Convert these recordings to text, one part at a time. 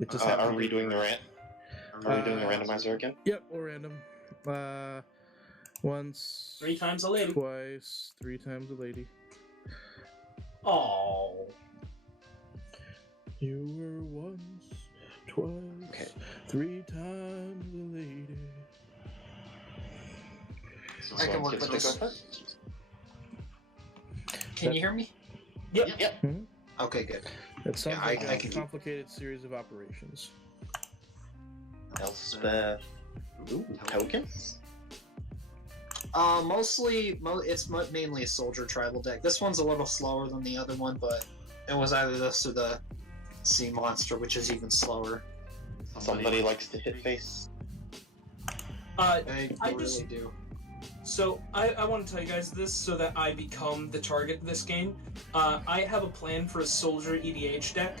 It just Are we doing the randomizer again? Yep, or random. Once. 3 times a lady. Twice. 3 times a lady. Oh. You were once, twice, 3 times a lady. I can work with this. Can you hear me? Yep. Mm-hmm. Okay, good. It sounds like I a can complicated series of operations. ELSPETH. Tokens? Mostly, it's mainly a soldier tribal deck. This one's a little slower than the other one, but it was either this or the sea monster, which is even slower. Somebody likes to hit face. I really do. So, I want to tell you guys this so that I become the target of this game. I have a plan for a soldier EDH deck,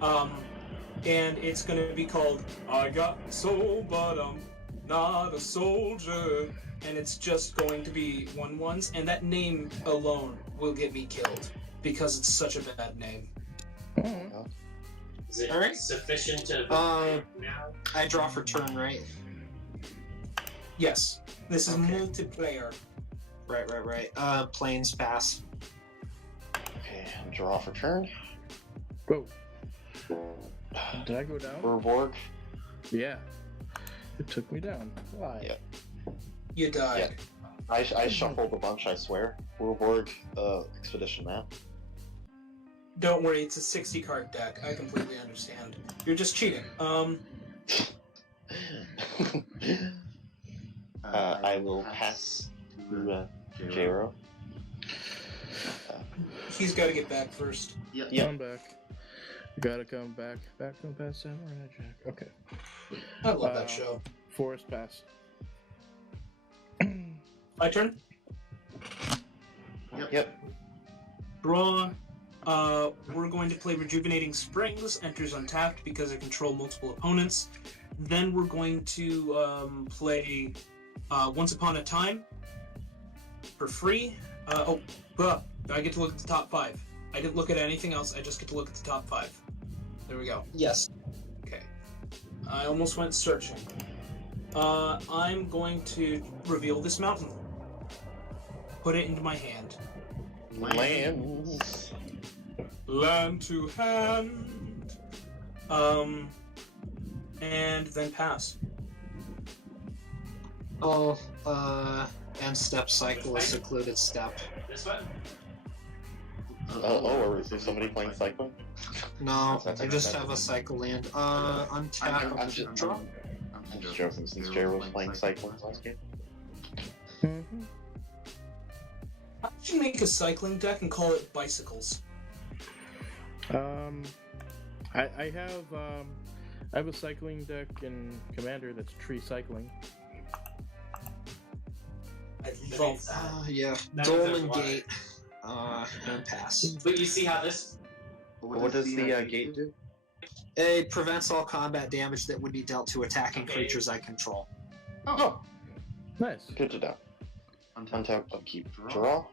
and it's going to be called I Got Soul, but I'm Not a Soldier, and it's just going to be 1/1s, and that name alone will get me killed, because it's such a bad name. Is it sufficient to now? I draw for turn, right? Yes. This is multiplayer. Right. Planes pass. Okay, draw for turn. Whoa. Did I go down? Urborg. Yeah. It took me down. Why? Yeah. You died. Yeah. I shuffled a bunch, I swear. Urborg, Expedition map. Don't worry, it's a 60-card deck. I completely understand. You're just cheating. I will pass to Jero. He's got to get back first. Yeah. Come back. You gotta come back. Back from past Samurai Jack. Okay. I love that show. Forest pass. My turn? Yep. Draw. We're going to play Rejuvenating Springs. Enters untapped because I control multiple opponents. Then we're going to play Once Upon a Time for free. I get to look at the top 5. I didn't look at anything else. I just get to look at the top 5. There we go. Yes. Okay. I almost went searching. I'm going to reveal this mountain. Put it into my hand. Lands. Land to hand. And then pass. End step cycle is secluded step. This one? Or is there somebody playing cycling? No, I just have a cycle land. Untap. I'm just joking since Jero was playing cycling last game. Mm-hmm. How did you make a cycling deck and call it bicycles? I have a cycling deck in Commander that's tree cycling. I love that. Yeah. That Dolmen is Gate. And pass. But you see how this... What does the gate do? It prevents all combat damage that would be dealt to attacking creatures I control. Oh, Nice. good to know. Untap, upkeep, draw.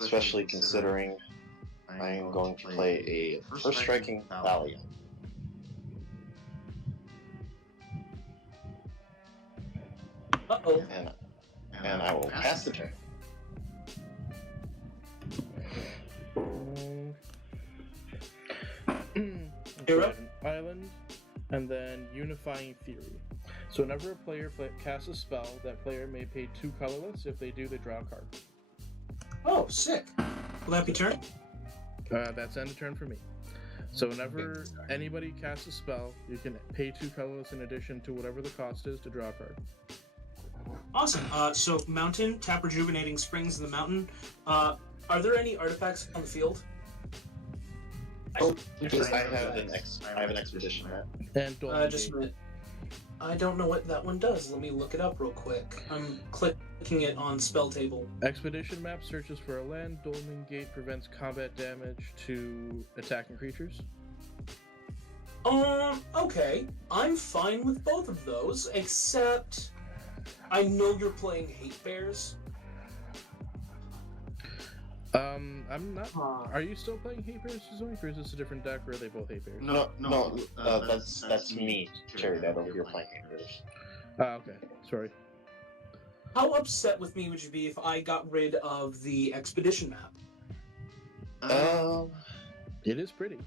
Especially considering I am going to play a first striking Valiant. Uh-oh. And I will pass the turn. You're up. Island, and then Unifying Fury. So whenever a player casts a spell, that player may pay 2 colorless. If they do, they draw a card. Oh, sick. Will that be turn? That's end of turn for me. So whenever anybody casts a spell, you can pay 2 colorless in addition to whatever the cost is to draw a card. Awesome. So mountain, tap Rejuvenating Springs in the mountain. Are there any artifacts on the field? I have an expedition map. And Dolmen Just a Gate. minute. I don't know what that one does. Let me look it up real quick. I'm clicking it on spell table. Expedition map searches for a land. Dolmen Gate prevents combat damage to attacking creatures. Okay. I'm fine with both of those, except I know you're playing Hate Bears. I'm not. Are you still playing Hate Bears Zoink, or is this a different deck, or are they both Hate Bears? No, that's me, Cherry Dad, over here playing Haters. Okay. Sorry. How upset with me would you be if I got rid of the expedition map? It is pretty.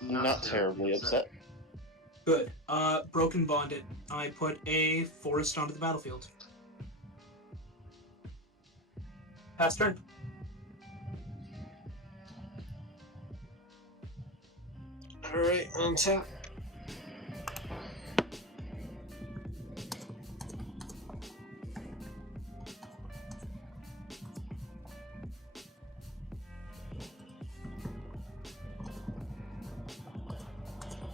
Not terribly upset. Good. Broken Bonded. I put a forest onto the battlefield. Pass turn. Alright, on tap.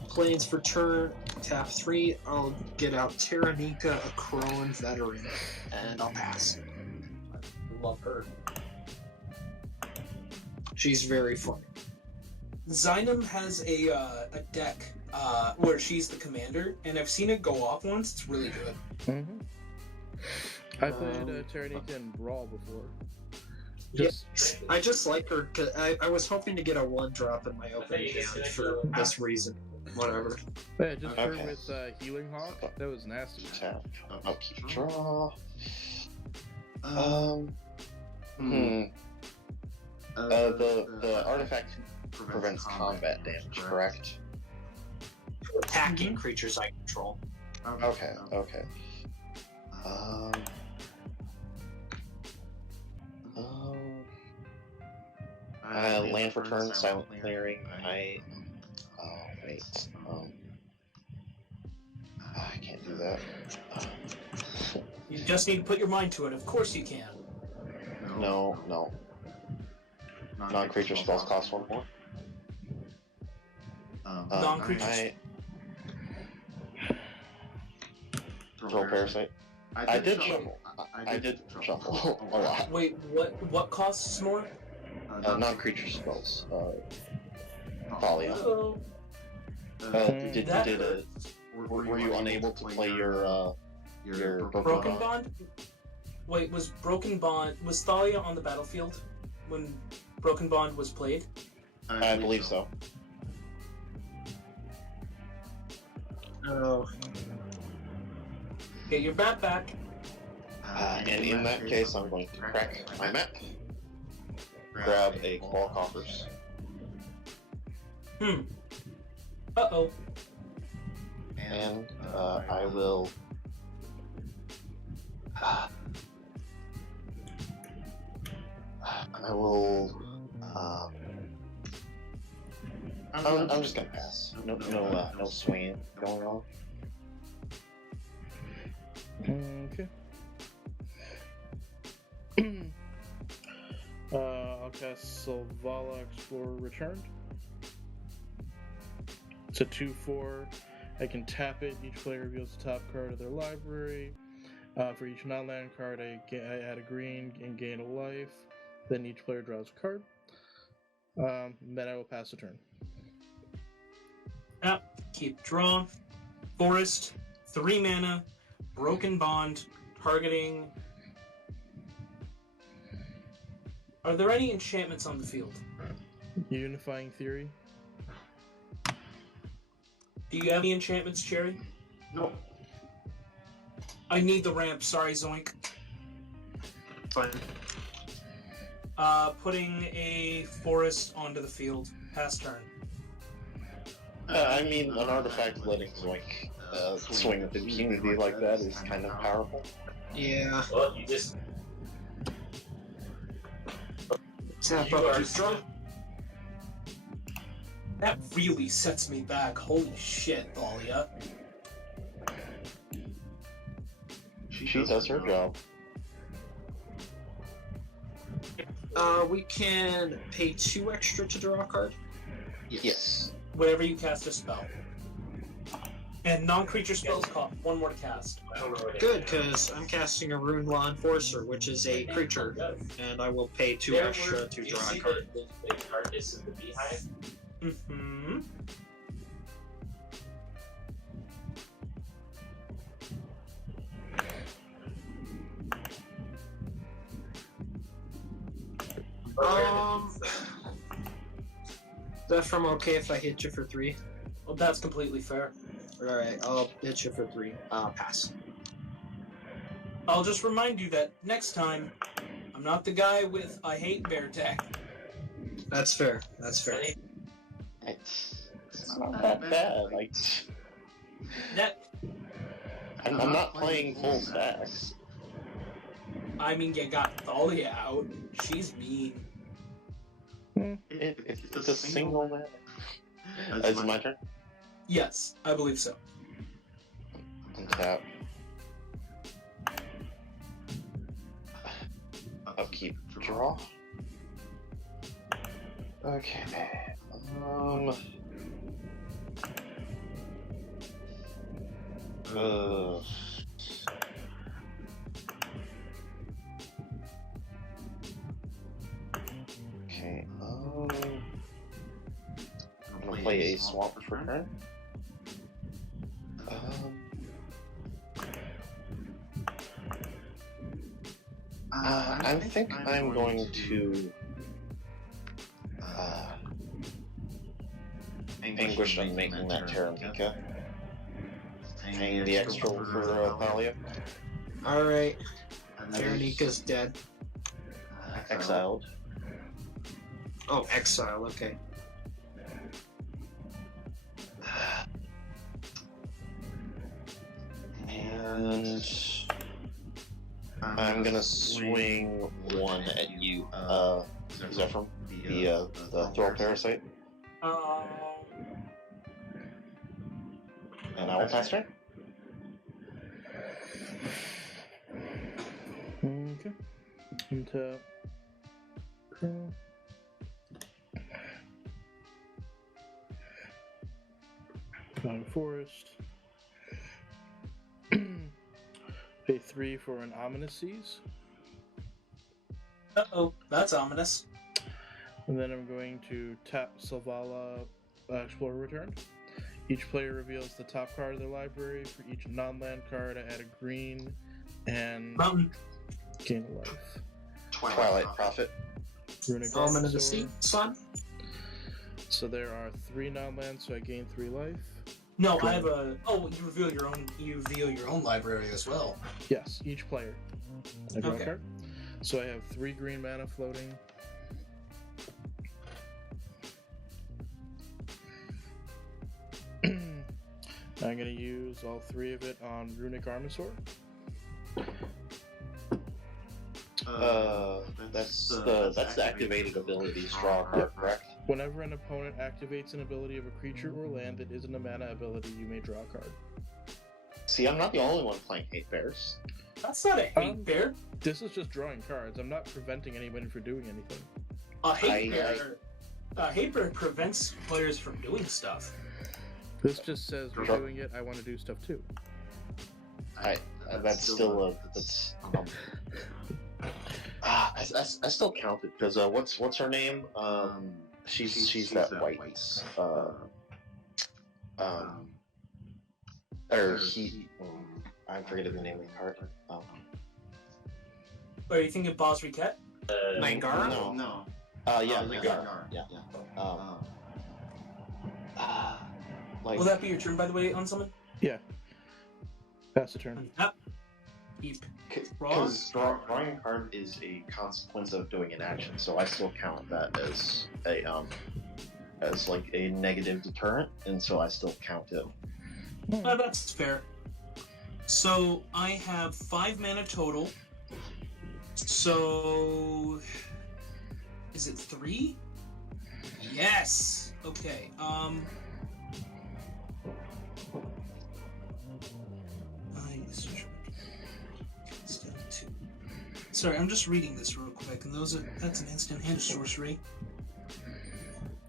Planes for turn, tap 3. I'll get out Terranika, a Crone veteran, and I'll pass. Love her. She's very funny. Zynum has a deck where she's the commander, and I've seen it go off once. It's really good. I played Terranika in Brawl before. I just like her. Cause I was hoping to get a 1-drop in my opening hand for this reason. Whatever. Yeah, just her with Healing Hawk. That was nasty. Tap. Upkeep draw. The artifact prevents combat damage, correct? Attacking creatures I control. Okay. Land for turn, silent clearing. I can't do that. You just need to put your mind to it. Of course you can. No. Non-creature spells cost 1 more. Non-creature. Throw Parasite. I did shuffle. I did shuffle a lot. Wait, what costs more? Non-creature spells. Thalia. Oh, Were you unable to play your Broken Bond? Wait, was Thalia on the battlefield when Broken Bond was played? I believe so. Oh. Get your bat back. And in that case, I'm going to crack my map, grab a Claw Coffers. Uh-oh. And I will... I'm just gonna pass. No swinging going on. Okay. I'll cast Selvala Explorer Returned. It's a 2/4. I can tap it. Each player reveals the top card of their library. For each non-land card, I add a green and gain a life. Then each player draws a card. Then I will pass the turn. Keep draw. Forest. 3 mana. Broken Bond. Targeting. Are there any enchantments on the field? Unifying Theory. Do you have any enchantments, Cherry? No. I need the ramp. Sorry, Zoink. Fine. Putting a forest onto the field. Pass turn. I mean, an artifact letting Zoink swing with impunity like that is kind of powerful. Yeah. Well, you just... Tap You up are to draw. That really sets me back. Holy shit, Thalia. She does her job. We can pay 2 extra to draw a card. Yes. Whenever you cast a spell. And non-creature spells cost 1 more to cast. I don't know what it Good, is. because I'm casting a Rune Law Enforcer, which is a creature, and I will pay 2 extra to You draw see a card. the carcass of the beehive? Mm-hmm. That from okay if I hit you for 3? Well, that's completely fair. Alright, I'll hit you for 3. Pass. I'll just remind you that next time, I'm not the guy with I hate bear deck. That's fair. That's fair. It's not that bad. Like, I'm not playing full stacks. I mean, you got Thalia out. She's mean. It's a single man. Is it my turn? Yes, I believe so. Untap. Upkeep. Draw. Okay. Okay. I'm gonna play a swamp for turn. I think I'm going to Anguish on making that Terramika. Paying the extra for Thalia. Alright. Veronika's dead. Exiled. Oh, exile, okay. And I'm gonna swing one at you, Zephyr, the Throw Parasite. And I will pass turn. Okay. Untap. Cloud Forest. Pay 3 for an Ominous Seas. Uh-oh, that's ominous. And then I'm going to tap Selvala Explorer Return. Each player reveals the top card of their library. For each non-land card, I add a green and Mountain. gain a life. Twilight Prophet. Runic Element of the Armasaur. sea, son? So there are 3 non-lands, so I gain 3 life. No, I have a. Oh, you reveal your own. You reveal your own library as well. Yes, each player. I draw Okay. a card. So I have 3 green mana floating. I'm going to use all 3 of it on Runic Armasaur. That's the activated abilities. Draw a card, correct? Whenever an opponent activates an ability of a creature or land that isn't a mana ability, you may draw a card. See, I'm not the only one playing Hate Bears. That's not a hate bear. This is just drawing cards. I'm not preventing anybody from doing anything. A hate bear. A hate bear prevents players from doing stuff. This just says we're doing it. I want to do stuff too. That's still I still count it because what's her name? She's that white. I'm forgetting the name of the card. Are you thinking Boss Riquette? Mangara? No. Yeah, Mangara. Yeah. Will that be your turn, by the way, on summon? Yeah. Pass the turn. Yep. Keep. Because drawing a card is a consequence of doing an action, so I still count that as like a negative deterrent, and so I still count it. That's fair. So I have 5 mana total. So is it 3? Yes. Okay. Sorry, I'm just reading this real quick, and that's an instant and a sorcery.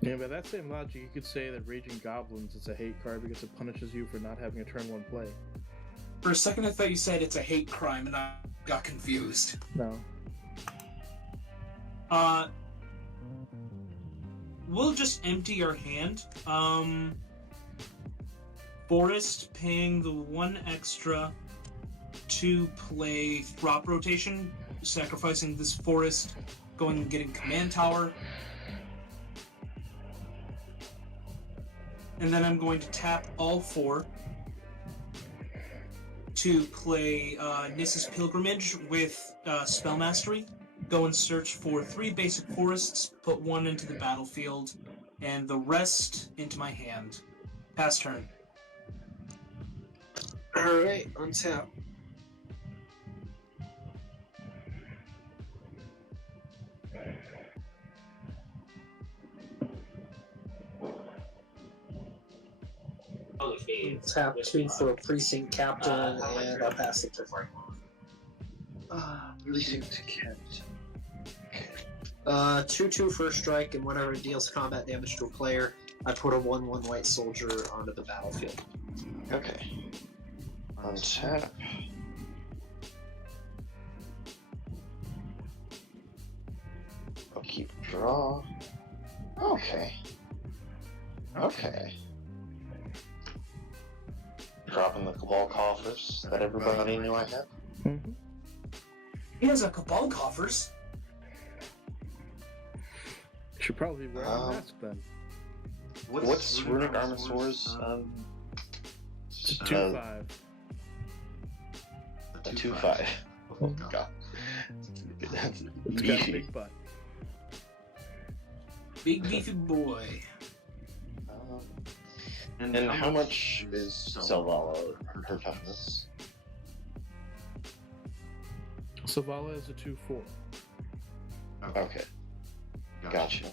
Yeah, by that same logic, you could say that Raging Goblins is a hate card because it punishes you for not having a turn 1 play. For a second, I thought you said it's a hate crime, and I got confused. No. We'll just empty our hand. Forest paying the 1 extra to play Throp Rotation, sacrificing this forest going and getting Command Tower. And then I'm going to tap all 4 to play Nissa's Pilgrimage with Spell Mastery. Go and search for 3 basic forests, put 1 into the battlefield, and the rest into my hand. Pass turn. Alright, untap. Tap 2 for a precinct captain, and I'll pass it to Precinct captain. 2/2 for a strike, and whenever it deals combat damage to a player, I put a 1/1 white soldier onto the battlefield. Okay. Untap. I'll keep draw. Okay. Okay. Dropping the Cabal coffers that everybody knew I had. Mm-hmm. He has a Cabal Coffers. Should probably wear a mask then. What's Runic Armasaur's? It's a 2/5. A 2/5. Oh god. That's It's got a big butt. Big beefy boy. And how much is Selvala, her toughness? Savala is a 2/4. Okay. Gotcha.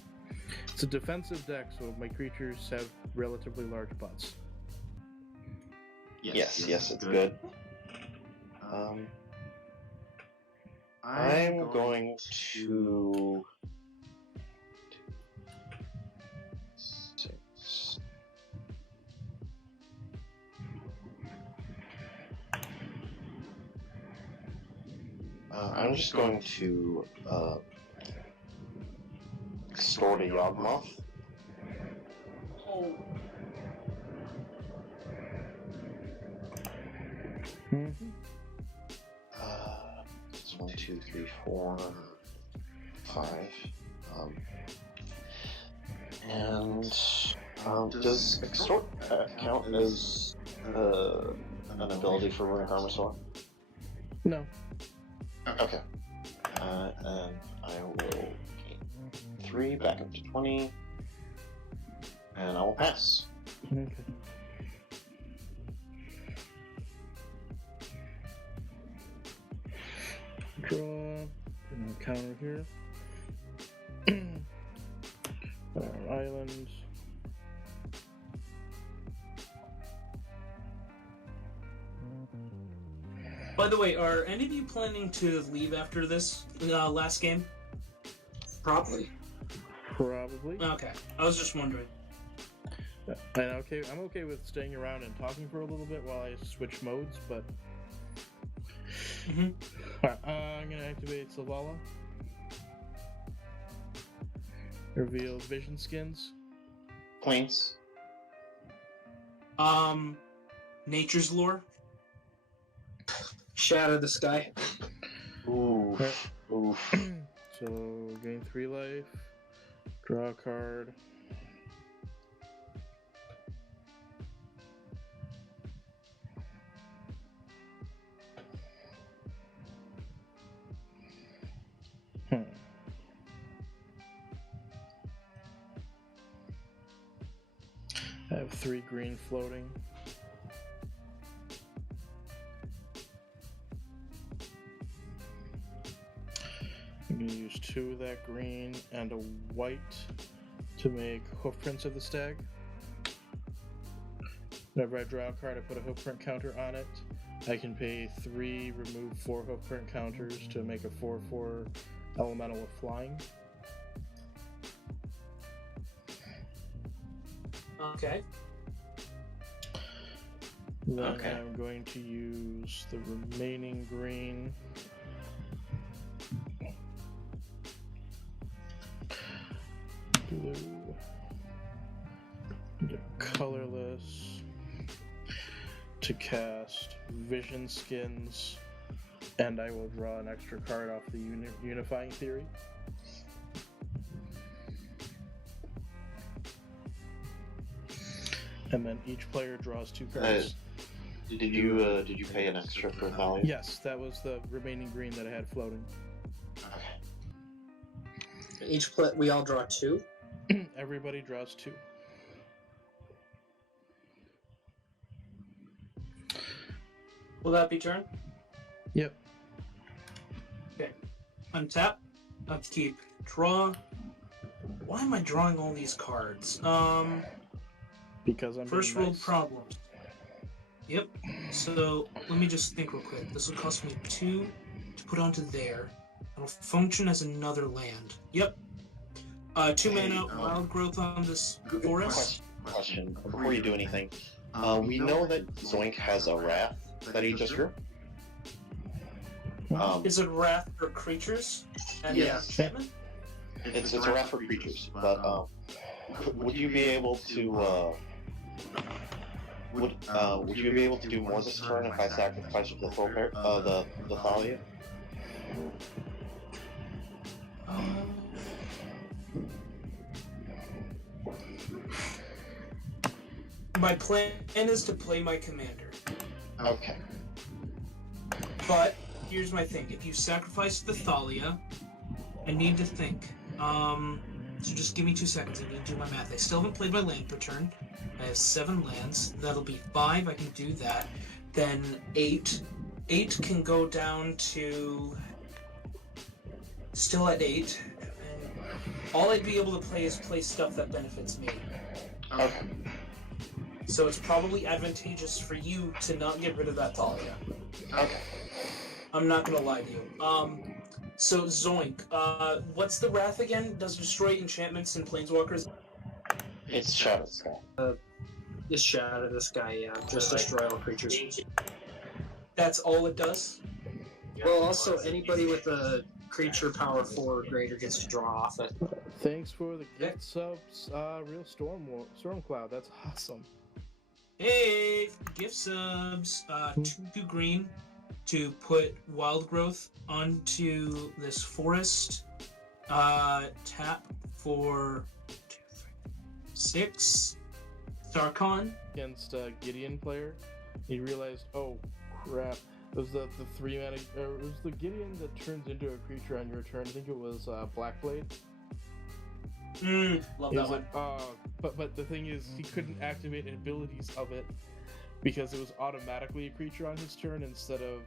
It's a defensive deck, so my creatures have relatively large butts. Yes, it's good. I'm going to... 6. I'm just going to extort a Yawgmoth. Oh. Mm-hmm. It's 1, 2, 3, 4, 5. Does extort count as an ability for Runic Armasaur? No. Okay. And I will gain 3 back up to 20, and I will pass. Okay. Draw. And I'll counter here. Island. By the way, are any of you planning to leave after this last game? Probably. Probably. Okay, I was just wondering. And I'm okay with staying around and talking for a little bit while I switch modes, but Mm-hmm. Alright, I'm gonna activate Selvala. Reveal Vision Skins. Planes. Nature's Lore. Shatter the Sky. Ooh. Okay. Oof. So gain 3 life. Draw a card. I have 3 green floating. I'm going to use 2 of that green and a white to make hoofprints of the stag. Whenever I draw a card, I put a hoofprint counter on it. I can pay 3, remove 4 hoofprint counters to make a 4/4 elemental with flying. Okay. Then Okay. I'm going to use the remaining green. Blue. The colorless. To cast Vision Skins. And I will draw an extra card off the Unifying Theory. and then each player draws 2 cards. Did you pay an extra for Thalia? Yes, that was the remaining green that I had floating. Okay. We all draw 2. Everybody draws 2. Will that be turn? Yep. Okay. Untap. Upkeep. Draw. Why am I drawing all these cards? Because I'm First being world nice. problems. Yep. So let me just think real quick. This will cost me 2 to put onto there. It'll function as another land. Yep. 2 mana wild growth on this forest. Question before you do anything. We know that Zoink has a wrath that he just drew. Is it wrath for creatures and Yes. enchantment? It's a wrath for creatures, but would you be able to would you be able to do more this turn if I sacrifice the full pair, the Thalia? My plan is to play my commander. Okay. But here's my thing. If you sacrifice the Thalia, I need to think. So just give me 2 seconds. I need to do my math. I still haven't played my land per turn. I have 7 lands. That'll be 5. I can do that. Then 8. 8 can go down to... Still at 8. And all I'd be able to play is play stuff that benefits me. Okay. So it's probably advantageous for you to not get rid of that Thalia. Okay. I'm not gonna lie to you. So Zoink, what's the wrath again? Does destroy enchantments and planeswalkers? It's Shadow Sky. Just shatter this guy, yeah. Just destroy all creatures. That's all it does? Well, also, anybody with a creature power 4 or greater gets to draw off it. Thanks for the gift subs, Real Storm Cloud. That's awesome. Hey, gift subs. 2 green to put wild growth onto this forest. Tap for 2, 3, 6. SARKHAN. Against Gideon player, he realized, oh crap, it was the 3 mana, it was the Gideon that turns into a creature on your turn. I think it was Blackblade. Love He that was one. like, but the thing is, he couldn't activate abilities of it because it was automatically a creature on his turn instead of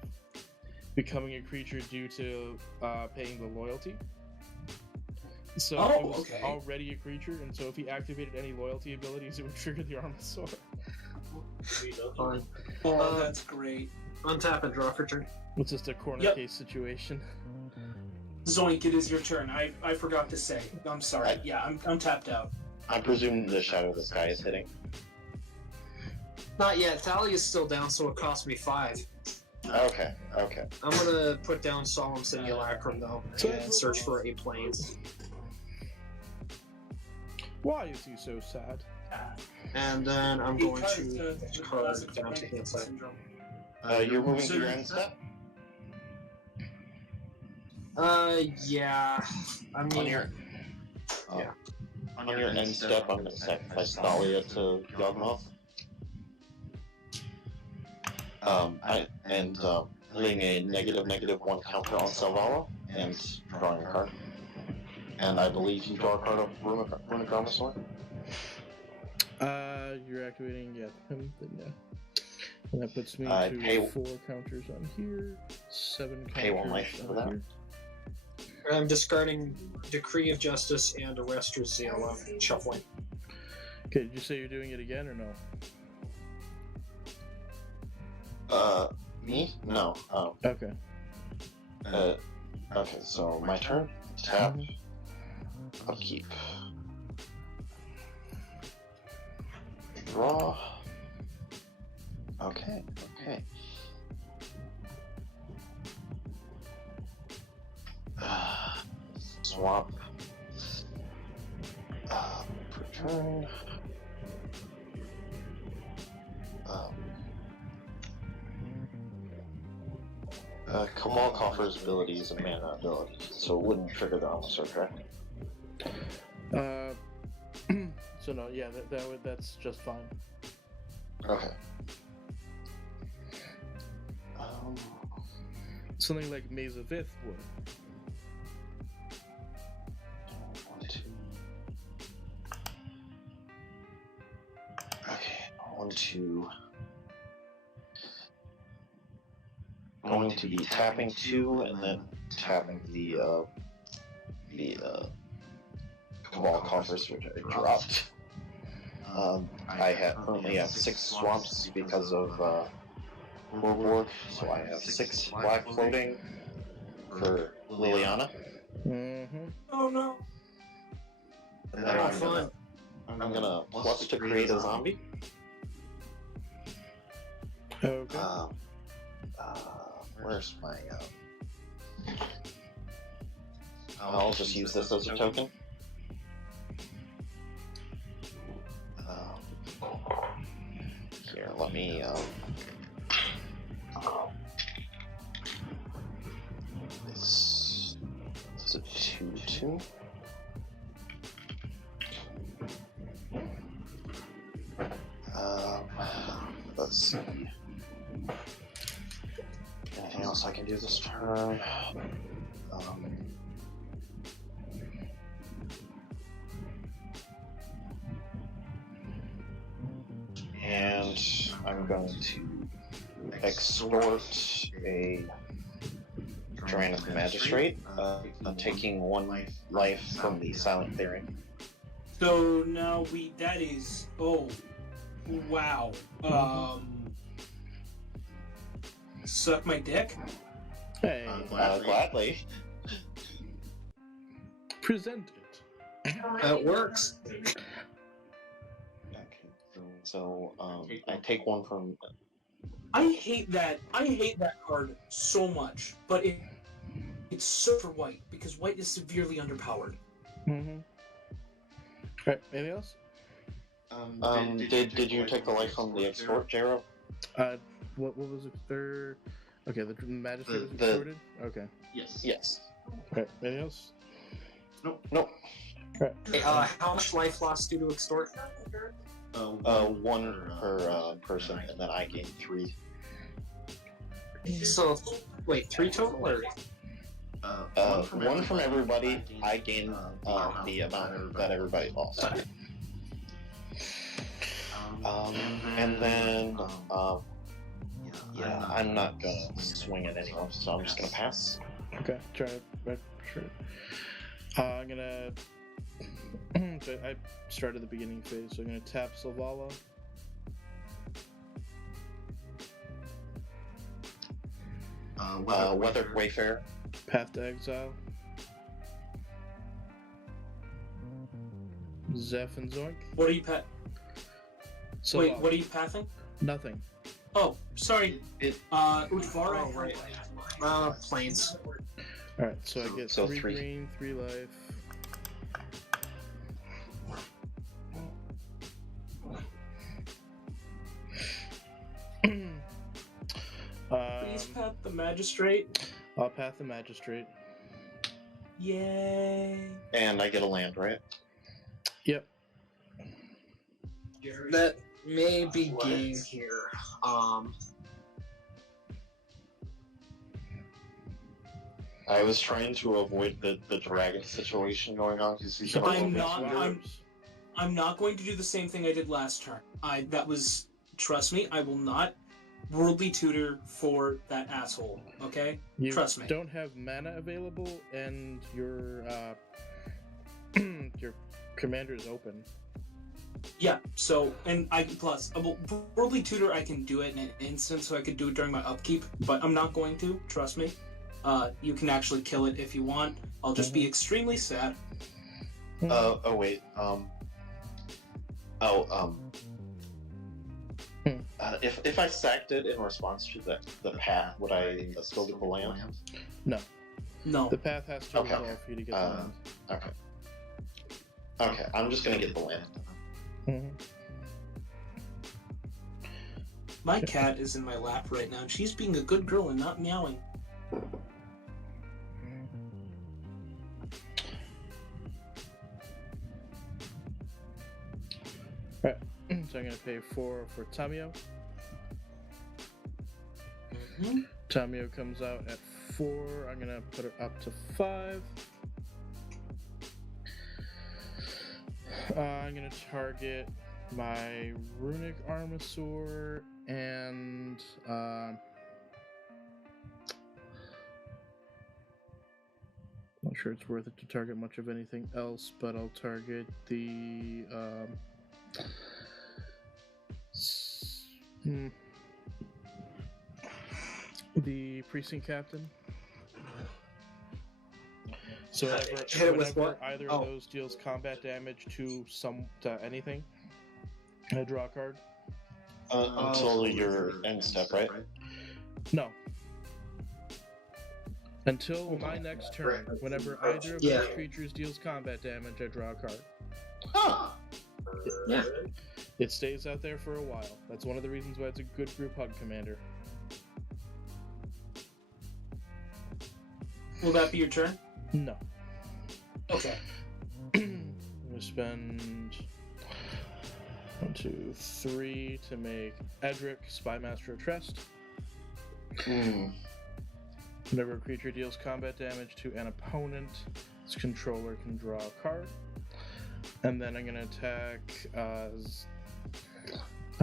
becoming a creature due to paying the loyalty. So it was already a creature, and so if he activated any loyalty abilities, it would trigger the Armasaur. Fine. Oh, that's great. Untap and draw for turn. It's just a corner case situation. Zoink, it is your turn. I forgot to say. I'm sorry. Yeah, I'm tapped out. I presume the Shadow of the Sky is hitting. Not yet. Thalia is still down, so it cost me 5. Okay. Okay. I'm gonna put down Solemn Simulacrum, though, and search for a plains. Why is he so sad? And then I'm going to card down to hand side. You're moving to your end step? Yeah. I mean, On your end step, I'm going to sacrifice Thalia to Yawgmoth. Putting a -1 counter on Selvala and drawing a card. And I believe you draw a card of Runic Armasaur. You're activating, him, then yeah. And that puts me to pay 4 counters on here, 7 counters Pay 1 life for that. here. I'm discarding Decree of Justice and Arrestor Zeal. Shuffling. Okay, did you say you're doing it again or no? Me? No. Okay. Okay, so my turn. Tap. Upkeep. Draw. Okay. Swap. Return. Cabal Coffer's ability is a mana ability, so it wouldn't trigger the Armasaur, correct? So no, yeah, that's just fine. Okay. Something like Maze of Ith would. 1, 2. Okay, going to be tapping 2 and then tapping the Cabal coffers which I dropped. I currently have 6 swamps because of Warborg, so I have 6 black floating for Liliana. Mm-hmm. Oh no. And then I'm gonna plus to create a zombie. Okay. Where's my I'll just use this as a token. Here, let me this is a 2/2. Let's see. Anything else I can do this turn? And I'm going to extort a Tyrannical Magistrate, taking 1 life from the Silent Theory. So now that is, oh, wow. Suck my dick? Hey, Gladly. present it. It works. Okay, so I take 1 from. I hate that card so much, but it's so for white, because white is severely underpowered. Mm-hmm. Alright, anything else? Did you take the life from the extort, Jero? What was it? Okay, the magistrate was The- extorted? Okay. Yes. Alright, anything else? Nope. Hey, how much life lost due to extort? 1 per person, and then I gain 3. So, wait, 3 total, or? 1 from everybody. I gain the amount that everybody lost. And then yeah, I'm not gonna swing it anymore, so I'm just gonna pass. Okay, try it. Sure. I'm gonna. So I started the beginning phase, so I'm gonna tap Selvala. Weathered Wayfarer. Path to Exile. Zeph and Zoink. What are you Wait, Selvala. what are you pathing? Nothing. Oh, sorry. Utvara. Oh, right. Planes. Alright, so I get So 3 3. green, 3 life. Please path the magistrate. I'll path the magistrate. Yay. And I get a land, right? Yep. That may be game here. I was trying to avoid the dragon situation going on because he's So gonna I'm love this not- one. I'm not going to do the same thing I did last turn. Trust me, I will not worldly tutor for that asshole, okay? You Trust me. don't have mana available, and your your commander is open. Yeah, so, and worldly tutor, I can do it in an instant, so I could do it during my upkeep, but I'm not going to, trust me. You can actually kill it if you want. I'll just be extremely sad. Oh wait. If I sacked it in response to the path, would I still get the land? No. The path has to Okay. resolve for you to get the land. Okay. Okay, I'm just gonna get the land. Mhm. My cat is in my lap right now, and she's being a good girl and not meowing. I'm going to pay 4 for TAMIYO. Mhm. TAMIYO comes out at 4. I'm going to put it up to 5. I'm going to target my Runic Armasaur and not sure it's worth it to target much of anything else, but I'll target the the Precinct Captain. So Hit it with whenever what? either Oh. of those deals combat damage to anything, I draw a card. Until your end step, right? No. Until my next turn, whenever either of Yeah. those creatures deals combat damage, I draw a card. Huh. Yeah. It stays out there for a while. That's one of the reasons why it's a good group hug commander. Will that be your turn? No. Okay. I'm gonna spend 1, 2, 3 to make Edric Spymaster of Trest. Whenever a creature deals combat damage to an opponent, its controller can draw a card. And then I'm gonna attack. How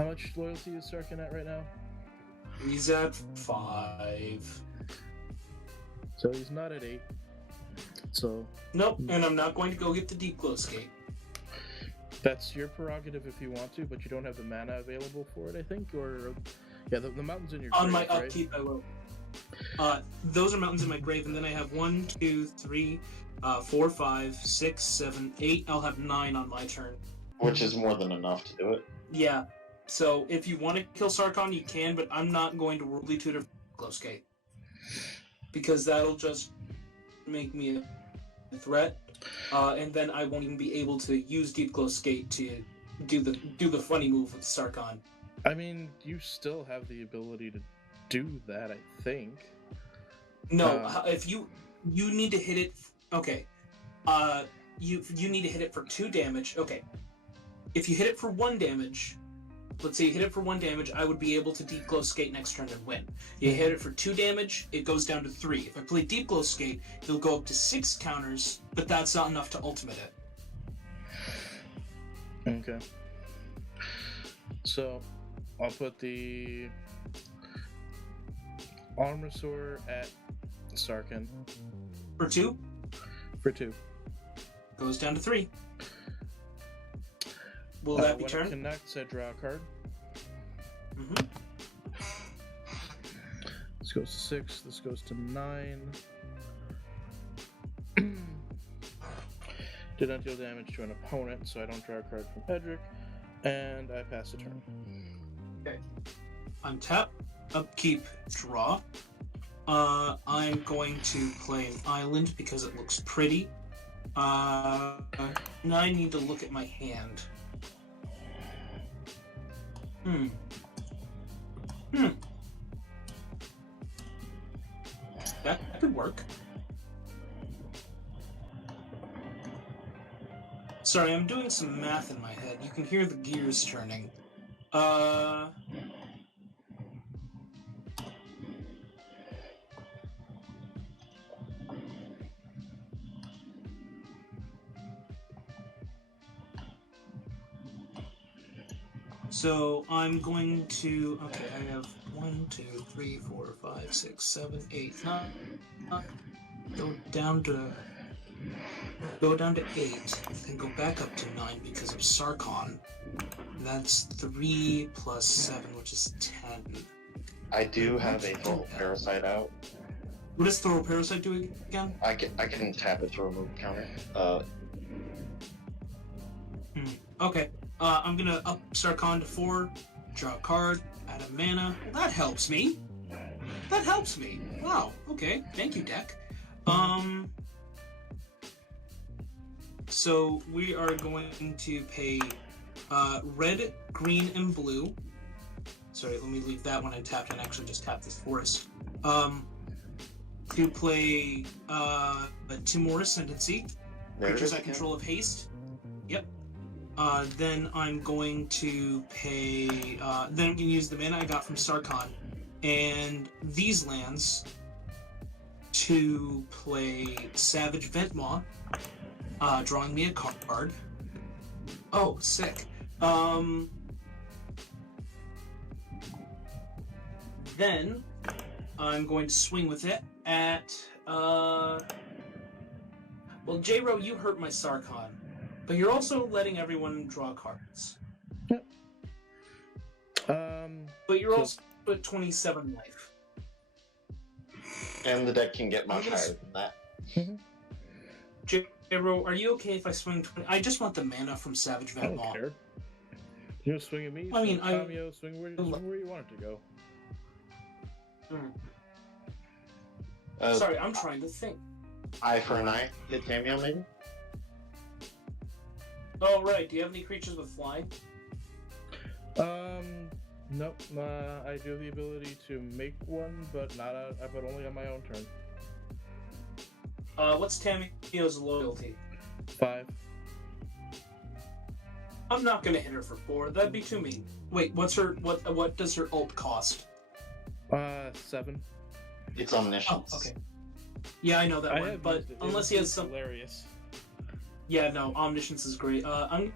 much loyalty is Sarkhan at right now? He's at 5. So he's not at 8. So Nope, and I'm not going to go get the Deep Glow Skate. that's your prerogative if you want to, but you don't have the mana available for it, I think. Or yeah, the mountain's in your On grave, my right? upkeep, I will. Those are mountains in my grave, and then I have 1, 2, 3, 4, 5, 6, 7, 8. I'll have 9 on my turn. Which is more than enough to do it. Yeah. So if you want to kill Sarkhan, you can, but I'm not going to Worldly Tutor Glow Skate. Because that'll just make me a threat, and then I won't even be able to use Deep Glow Skate to do the funny move with Sarkhan. I mean, you still have the ability to do that, I think. No, if you need to hit it. Okay, you need to hit it for 2 damage. Okay, if you hit it for 1 damage, let's say you hit it for 1 damage, I would be able to Deep Glow Skate next turn and win. You hit it for 2 damage, it goes down to 3. If I play Deep Glow Skate, it'll go up to 6 counters, but that's not enough to ultimate it. Okay. So I'll put the Armasaur at Sarkhan For 2, for 2. goes down to 3. Will that be when turn? it connects, I draw a card. Mm-hmm. This goes to 6. This goes to 9. Did not deal damage to an opponent, so I don't draw a card from Edric, and I pass the turn. Okay. Untap, upkeep, draw. I'm going to play an island because it looks pretty. Now I need to look at my hand. That could work. Sorry, I'm doing some math in my head. You can hear the gears turning. So I'm going to. Okay, I have 1, 2, 3, 4, 5, 6, 7, 8, 9. Go down to 8, then go back up to 9 because of Sarkhan. That's 3 plus 7, which is 10. I do have a Throw Parasite out. What does Throw Parasite do again? I can tap it to remove counter. Okay. I'm gonna up Sarkhan to 4, draw a card, add a mana. Well, that helps me. That helps me. Wow. Okay. Thank you, deck. So we are going to pay red, green, and blue. Sorry, let me leave that one untapped and actually just tap this forest. To play Timor Ascendancy. Creatures at control of haste. Yep. Then I'm going to pay. Then I'm going to use the mana I got from SARKHAN and these lands to play Savage Ventmaw, drawing me a card. Oh, sick. Then I'm going to swing with it at. Well, J-Ro, you hurt my SARKHAN, but you're also letting everyone draw cards. But you're also at 27 life. And the deck can get much higher than that. J-Ro, are you okay if I swing 20? I just want the mana from Savage I don't Ventmaw. care. You know, swing at me. I mean, TAMIYO, swing where you want it to go. Sorry, I'm trying to think. Eye for an eye. Hit TAMIYO, maybe? Oh, right. Do you have any creatures with flying? Nope. I do have the ability to make one, but but only on my own turn. What's TAMIYO's loyalty? 5. I'm not gonna hit her for 4. That'd be too mean. Wait, what does her ult cost? 7. It's omniscience. Oh, okay. Yeah, I know that one, but unless he has some. Hilarious. Yeah, no, omniscience is great. I'm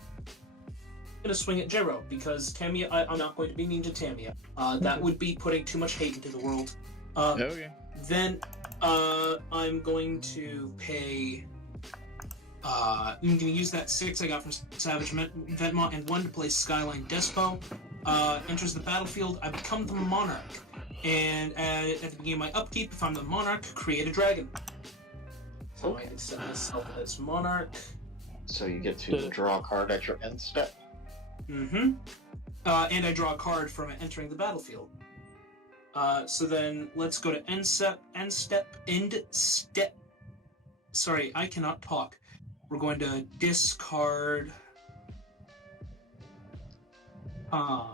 gonna swing at Jero because TAMIYO. I'm not going to be mean to TAMIYO. That would be putting too much hate into the world. Okay. Then, I'm going to pay. I'm gonna use that 6 I got from Savage Ventmaw and 1 to play Skyline Despo. Enters the battlefield. I become the Monarch. And at the beginning of my upkeep, if I'm the Monarch, create a dragon. So I can set myself as Monarch. So you get to draw a card at your end step. And I draw a card from entering the battlefield. So then let's go to end step. Sorry, I cannot talk. We're going to discard. I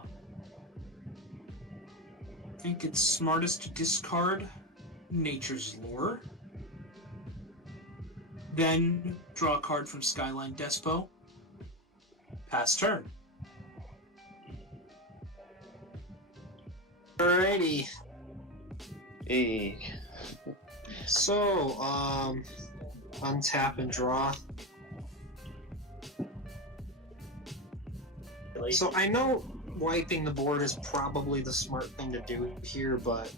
think it's smartest to discard Nature's Lore. Then draw a card from Skyline Despo. Pass turn. Alrighty. Hey. So, untap and draw. So I know wiping the board is probably the smart thing to do here, but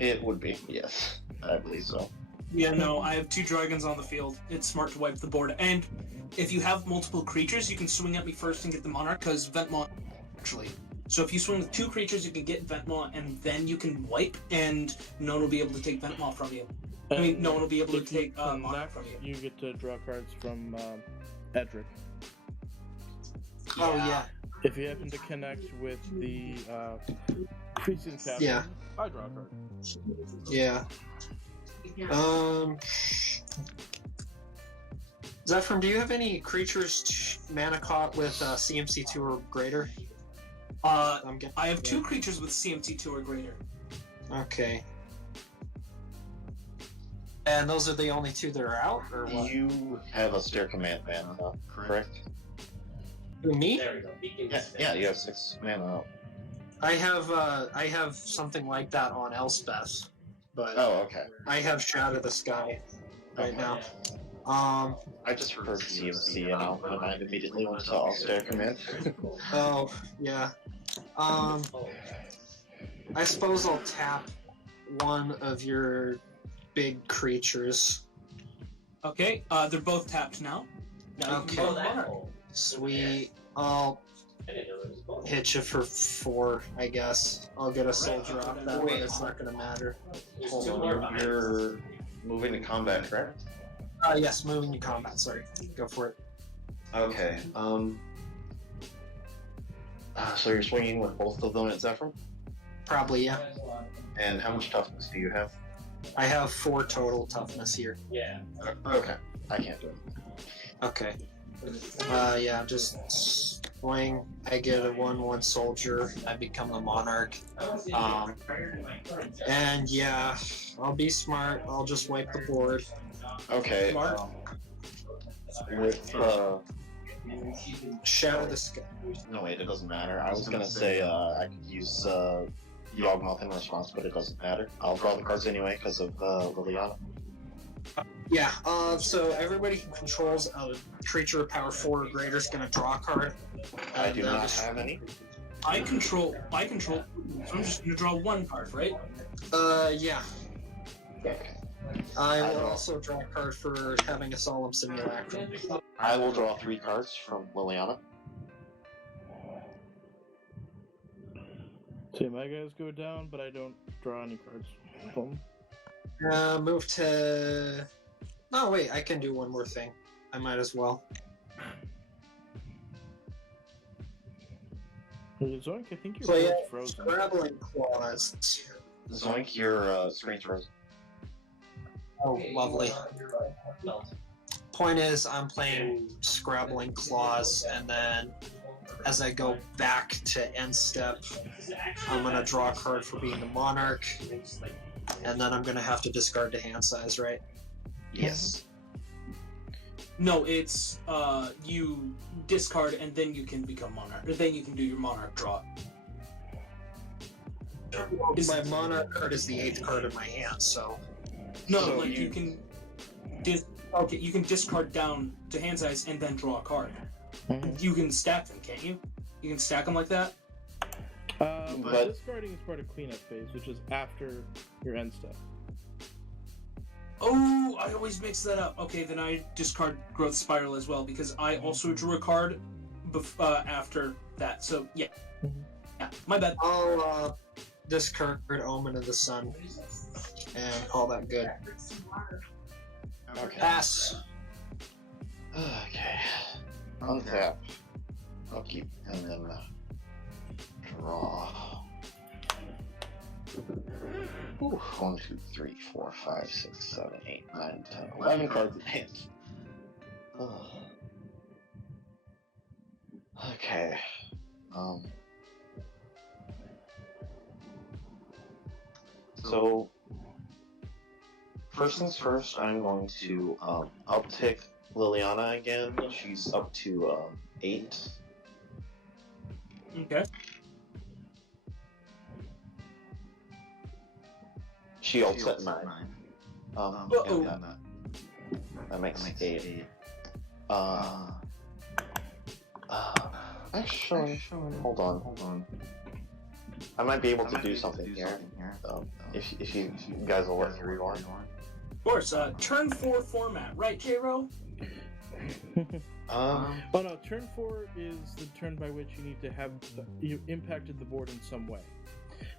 It would be, yes. I believe so. Yeah, no, I have 2 dragons on the field. It's smart to wipe the board. And if you have multiple creatures, you can swing at me first and get the Monarch, because Ventmaw, actually. So if you swing with 2 creatures, you can get Ventmaw, and then you can wipe, and no one will be able to take Ventmaw from you. I mean, no one will be able to take Monarch from you. You get to draw cards from Edric. oh yeah, If you happen to connect with the Creasing Captain, Yeah. I draw a card. yeah. Zephyr, do you have any creatures mana caught with CMC 2 or greater? I have 2 creatures with CMC 2 or greater. Okay. And those are the only 2 that are out, or what? You have a stair command mana, correct? Me? There we go. Yeah, you have 6 mana out. I have something like that on Elspeth, but Oh, okay. I have Shadow the Sky right Okay. now. I just heard CMC and my mind immediately went to all stair command. Oh yeah. I suppose I'll tap one of your big creatures. Okay, they're both tapped now. Now you can Okay. go Monarch. Sweet. I'll hit you for 4, I guess. I'll get a soldier off that, but it's not gonna matter. Hold on, you're moving to combat, correct? Yes, moving to combat, sorry. Go for it. Okay, so you're swinging with both of them at Zephyr? Probably, yeah. And how much toughness do you have? I have 4 total toughness here. Yeah. Okay, I can't do it. Okay. Yeah, just swing. I get a 1/1 soldier. I become the Monarch. And yeah, I'll be smart. I'll just wipe the board. Okay, Smart. with Shadow the Sky. No, wait, it doesn't matter. I was gonna say I could use Yawgmoth in response, but it doesn't matter. I'll draw the cards anyway because of Liliana. Yeah, so everybody who controls a creature power 4 or greater is going to draw a card. I do And, not have any. I control, so I'm just gonna draw one card, right? Yeah. Okay. I will also draw a card for having a Solemn Simulacrum. I will draw 3 cards from Liliana. See, my guys go down, but I don't draw any cards. Boom. Move to... Oh, wait, I can do one more thing. I might as well. Zoink, I think your Play board's it. frozen. Scrabbling Claws. Zoink, your screen's frozen. Oh, lovely. Point is, I'm playing Scrabbling Claws, and then as I go back to end step, I'm going to draw a card for being the Monarch, and then I'm going to have to discard to hand size, right? Yes. No, it's you discard and then you can become monarch, or then you can do your monarch draw. My Monarch card is the 8th card in my hand, so... No, So like you can you can discard down to hand size and then draw a card. Mhm. You can stack them, can't you? You can stack them like that. But- Discarding is part of cleanup phase, which is after your end step. Oh, I always mix that up. Okay, then I discard Growth Spiral as well because I also drew a card after that. So yeah, yeah, my bad. I'll discard Omen of the Sun and call that good. Okay. Pass. Okay. Untap. Upkeep. And then draw. Ooh, 1, 2, 3, 4, 5, 6, 7, 8, 9, 10, 11 cards in hand. Ugh. Okay. So, first things first, I'm going to uptick Liliana again. She's up to 8. Okay. She ults at 9. Uh-oh. And that makes 8. Actually, hold on. I might be able to do something here. If you guys will let me rewind. Of course. Turn 4 format, right, J-Ro? Oh no, turn 4 is the turn by which you need to have you impacted the board in some way.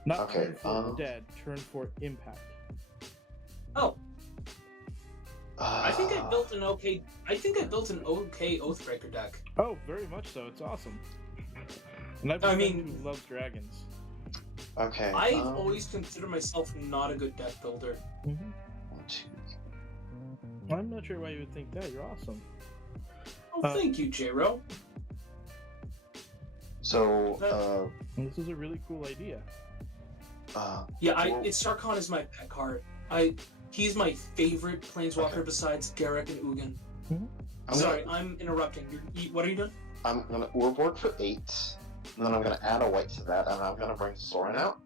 Not Okay, turn 4 dead, turn 4 impact. Oh, I think I built an okay. I think I built an okay Oathbreaker deck. Oh, very much so. It's awesome. And I've I been mean- who loves dragons. Okay. I've always considered myself not a good deck builder. 1, 2, I'm not sure why you would think that. You're awesome. Oh, thank you, J-Ro. So, And this is a really cool idea. Yeah, well- it's SARKHAN is my pet card. He's my favorite planeswalker Okay. besides Garruk and Ugin. I'm Sorry, I'm interrupting. What are you doing? I'm gonna Urborg for 8, and then I'm gonna add a white to that, and I'm gonna bring SORIN out.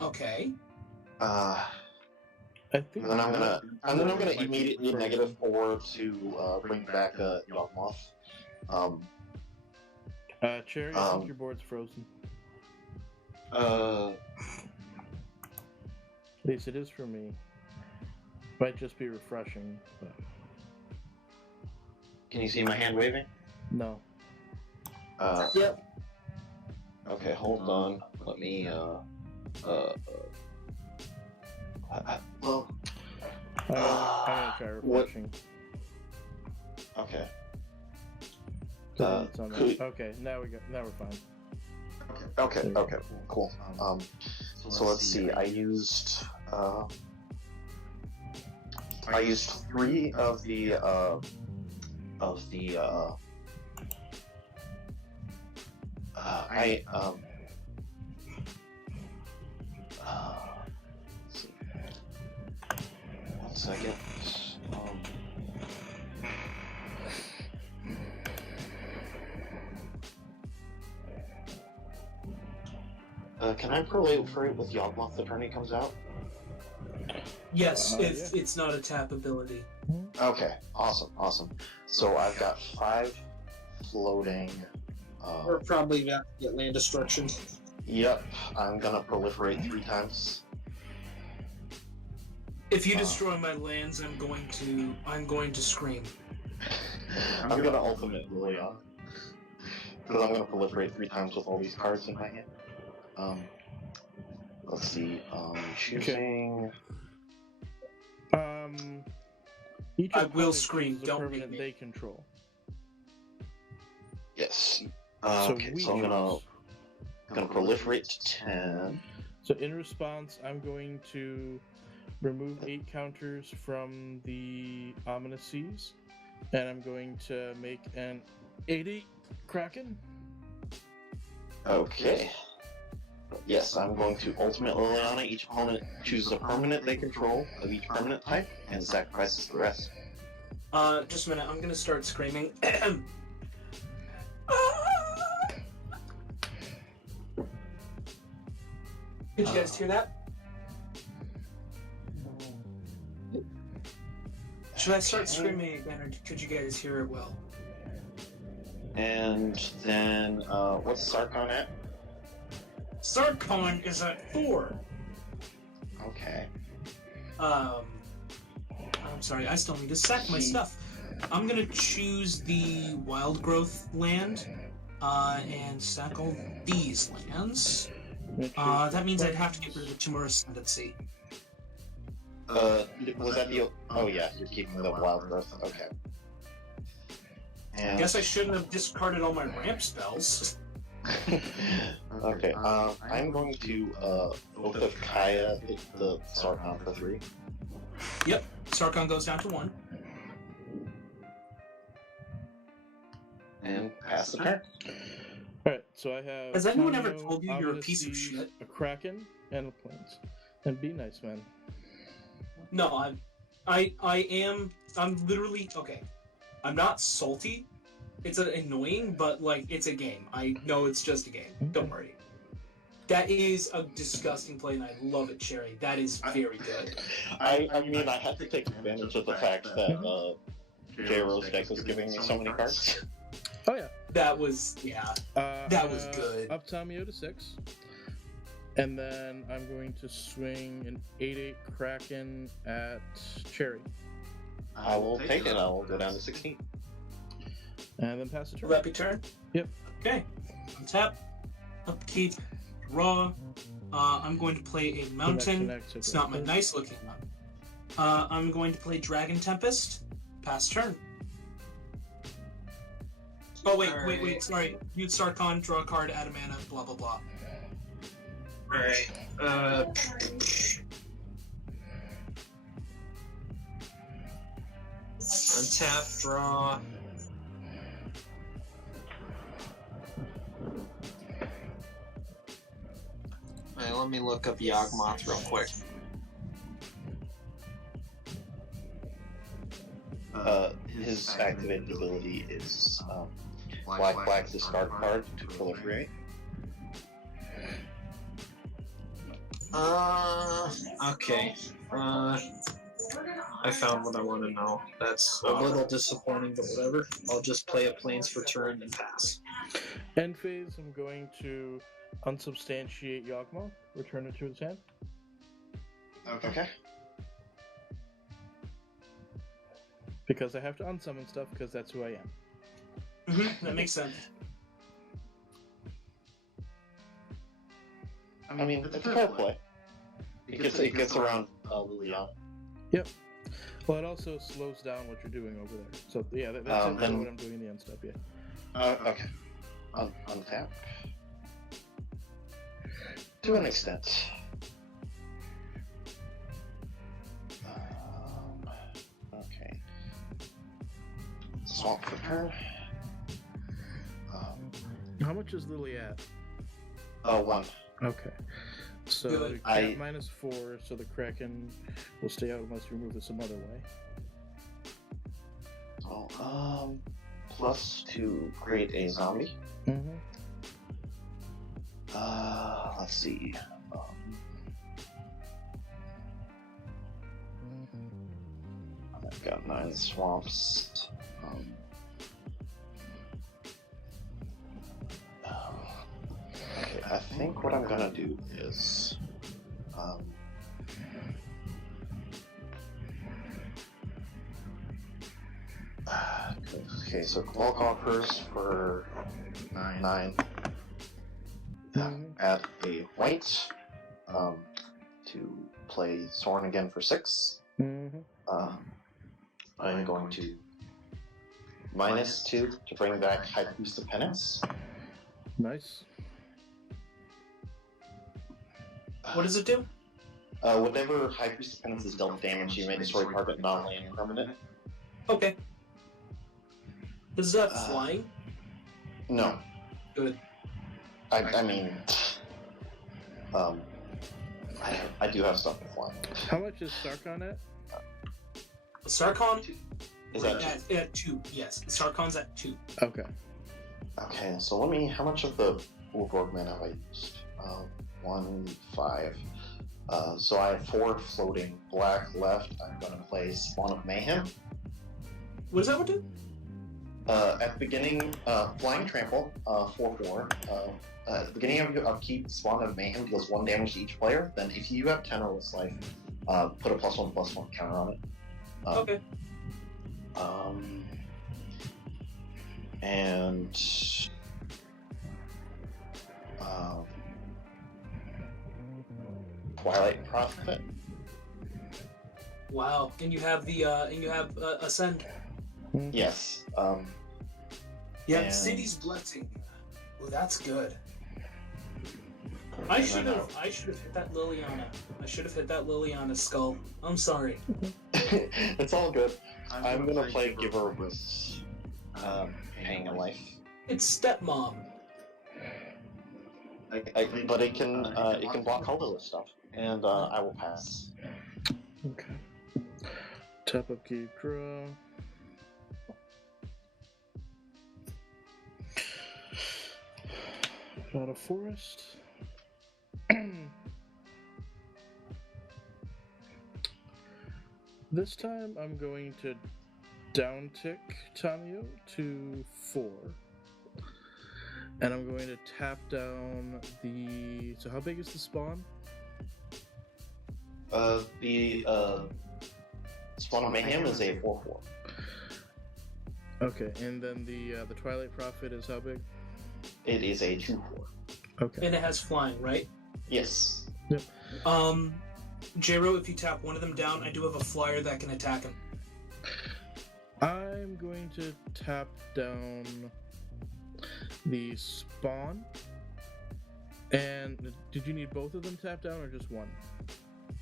Okay. I think. And then I'm gonna immediately -4 to bring back Yawgmoth. Cherry, I think your board's frozen. At least it is for me. Might just be refreshing, but Can you see my hand waving? no. Yep. Okay, hold on. Let me well, I'm gonna try what- refreshing. okay. It's on there. could- Okay, now we're fine. Okay, cool. So let's see. I used 3 of the let's see. 1 second. Can I proliferate with Yawgmoth the turn he comes out? Yes, if Yeah. it's not a tap ability. Okay, awesome. So I've got 5 floating. We're probably about to get land destruction. Yep, I'm gonna proliferate 3 times. If you destroy my lands, I'm going to scream. I'm gonna ultimate Liliana. Because I'm gonna proliferate 3 times with all these cards in my hand. Let's see. Choosing. Each I will opponent scream, chooses a don't permanent make me. they control. Yes. So Okay, we so I'm choose. gonna proliferate to 10. So in response, I'm going to remove 8 counters from the Ominous Seas, and I'm going to make an 8/8 Kraken. Okay. Yes, I'm going to ultimate Liliana. Each opponent chooses a permanent they control of each permanent type and sacrifices the rest. Just a minute, I'm gonna start screaming. Did you guys hear that? Should I start screaming again, or could you guys hear it well? And then, what's Sarkhan at? SARKHAN is at 4. Okay. I'm sorry, I still need to sack my stuff. I'm gonna choose the wild growth land, and sack all these lands. That means I'd have to get rid of the Tumor Ascendancy. Was that the... Oh yeah, you're keeping the wild growth. Okay. I And... guess I shouldn't have discarded all my ramp spells. Okay, I'm going to, Oath of Kaya hit the Sarkhan for 3. Yep, SARKHAN goes down to 1. And pass the turn. Alright, so I have. Has anyone ever TAMIYO, told you you're a Ominous piece of Seas, shit? A Kraken, and a Plains. And be nice, man. No, I'm literally, okay. I'm not salty. It's annoying, but, like, it's a game. I know it's just a game. Don't worry. That is a disgusting play, and I love it, Cherry. That is very good. I mean, I had to take advantage of the fact that, J-Rose deck was giving me so many cards. Oh, yeah. That was, yeah. That was good. Up TAMIYO to 6. And then I'm going to swing an 8/8 Kraken at Cherry. I will take it. I will go down to 16. And then pass the turn. Will that be turn? Yep. Okay. Untap. Upkeep. Draw. I'm going to play a mountain. It's not my nice looking one. I'm going to play Dragon Tempest. Pass turn. Oh, wait, sorry. Mute SARKHAN, draw a card, add a mana, blah, blah, blah. Alright. Untap, draw. Alright, let me look up Yawgmoth real quick. His activated ability is Black Black discard card to proliferate. Okay. I found what I want to know. That's a little disappointing, but whatever. I'll just play a Plains for turn and pass. End phase, I'm going to unsubstantiate Yawgmoth, return it to its hand. Okay. Because I have to unsummon stuff, because that's who I am. That makes sense. I mean, it's a fair play. It gets around Liliana. Yep. Well, it also slows down what you're doing over there. So, yeah, that's exactly what I'm doing in the end step, yeah. Okay. Untap. To an extent. Okay. Swamp for turn. How much is Lily at? 1. Okay. So, Good. cat minus 4, so the Kraken will stay out unless you remove it some other way. Plus to create a zombie. Mm-hmm. Let's see. I've got 9 swamps. Okay, I think what I'm gonna do is, okay, so Claw Conquerors for 9. Add a white to play SORIN again for 6. I'm going to -2 to bring back High Priest of Penance. Nice. What does it do? Whenever High Priest of Penance is dealt damage, you may destroy target non-land permanent. Okay. Does that flying? No. Good. I mean, I do have stuff to fly. How much is SARKHAN at? SARKHAN? Is that at 2? Yes, SARKHAN's at 2. Okay. okay? So let me. How much of the Warborg mana have I used? 1, 5. So I have 4 floating black left. I'm going to play Spawn of Mayhem. What does that one do? At the beginning, Flying Trample, 4/4. At the beginning of your upkeep, Spawn of Mayhem deals 1 damage to each player. Then, if you have 10 or less life, put a +1/+1 counter on it. Okay. And Twilight Prophet. Wow. And you have the Ascend. Yes. Yeah, and- City's Blessing. Oh, that's good. I should have hit that Liliana. I should have hit that Liliana skull. I'm sorry. It's all good. I'm gonna play Giver with Paying a Life. It's Stepmom. But it can block colorless stuff, and I will pass. Okay. Tap up, key, draw. Got a forest. This time I'm going to downtick TAMIYO to 4. And I'm going to tap down the... So how big is the spawn? The Spawn of Mayhem is a 4/4. Okay, and then the Twilight Prophet is how big? It is a 2/4. Okay. And it has flying, right? Yes. Yep. J-Ro, if you tap one of them down, I do have a flyer that can attack him. I'm going to tap down the spawn. And did you need both of them tapped down or just one?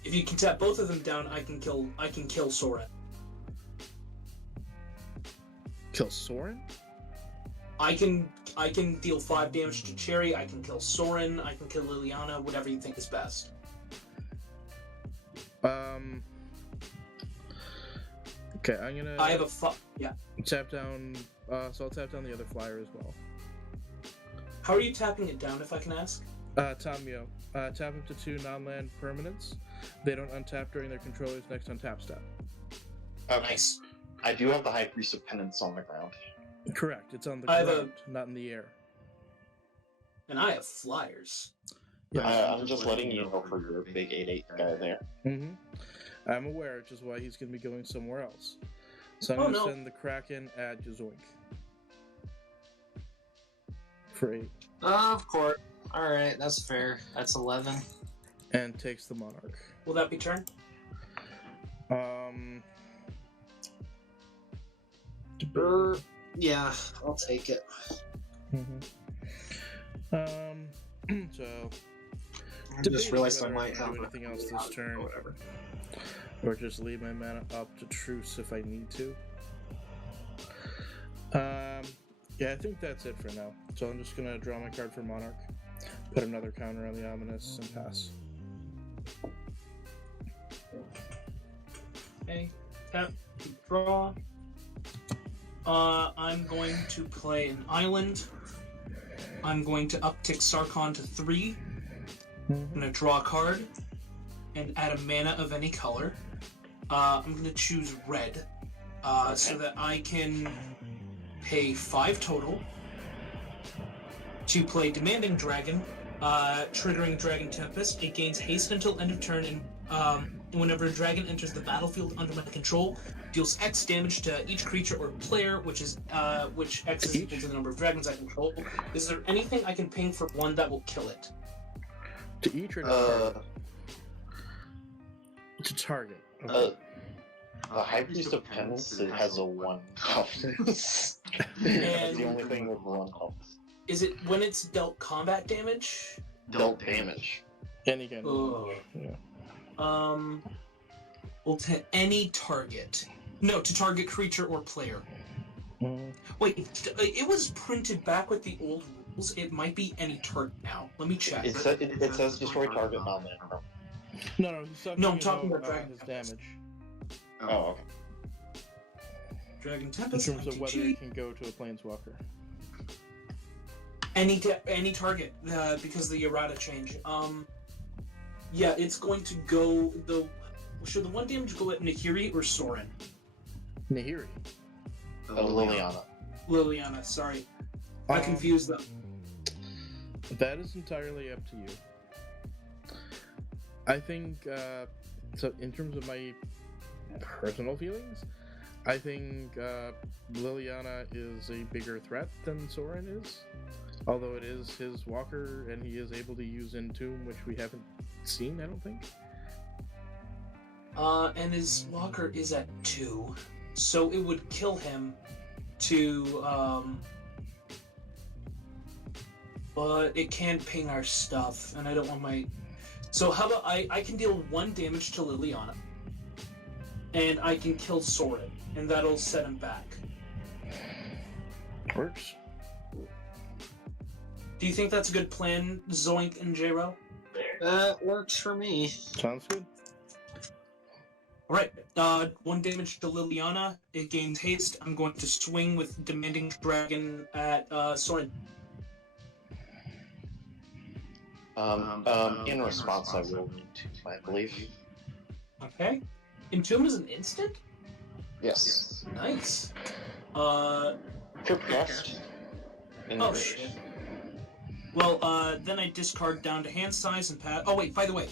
If you can tap both of them down, I can kill SORIN. Kill SORIN? I can deal 5 damage to Cherry, I can kill SORIN, I can kill Liliana, whatever you think is best. Okay, I'm gonna... I have yeah. Tap down... so I'll tap down the other flyer as well. How are you tapping it down, if I can ask? TAMIYO. Tap up to 2 non-land permanents. They don't untap during their controller's next untap step. Okay. Nice. I do have the High Priest of Penance on the ground. Correct, it's on the I have ground, not in the air. And I have flyers. Yeah. I'm just letting you know for your big 8/8 guy there. I'm aware, which is why he's going to be going somewhere else. So I'm going to send the Kraken at Jazoink. For 8. Of course. Alright, that's fair. That's 11. And takes the Monarch. Will that be turn? Yeah, I'll take it. So... I just realized I whether might can have do anything else this turn. or whatever. Or just leave my mana up to truce if I need to. Yeah, I think that's it for now. So I'm just gonna draw my card for Monarch, put another counter on the Ominous, and pass. Okay, tap, draw. I'm going to play an island. I'm going to uptick Sarkhan to 3. I'm Mhm. going to draw a card and add a mana of any color. I'm going to choose red so that I can pay 5 total to play Demanding Dragon, triggering Dragon Tempest. It gains haste until end of turn, and whenever a dragon enters the battlefield under my control, deals X damage to each creature or player, which X is equal to the number of dragons I control. Is there anything I can ping for 1 that will kill it? To each or to target? Okay. The High Priest of Penance, it has a 1 toughness. That's the only thing with 1 toughness. Is it when it's dealt combat damage? Dealt damage. Any kind of Ugh. damage. Well, to any target. No, to target creature or player. Yeah. Wait, it was printed back with the old rules. It might be any target now. Let me check. It says destroy target non-land. No, he's talking No, I'm talking about Dragon his Tempest. damage. Oh, okay. Dragon In Tempest, terms of whether MTG. it can go to a planeswalker. Any target, because the errata change. Yeah, it's going to go should the 1 damage go at Nahiri or Sorin? Nahiri. Liliana. Liliana, sorry. I confused them. That is entirely up to you. I think, so in terms of my personal feelings, I think Liliana is a bigger threat than Sorin is. Although it is his walker and he is able to use Entomb, which we haven't seen, I don't think. And his walker is at 2. So it would kill him to, but it can't ping our stuff, and I don't want my... So how about I can deal 1 damage to Liliana, and I can kill Sorin, and that'll set him back. Works. Do you think that's a good plan, Zoink and J-Ro? That works for me. Sounds good. Alright, 1 damage to Liliana, it gains haste. I'm going to swing with Demanding Dragon at Sorin. In response, I will need to, I believe. Okay. Entomb is an instant? Yes. Nice. Trip cast. Oh shit. Well, then I discard down to hand size and pass. Oh wait, by the way,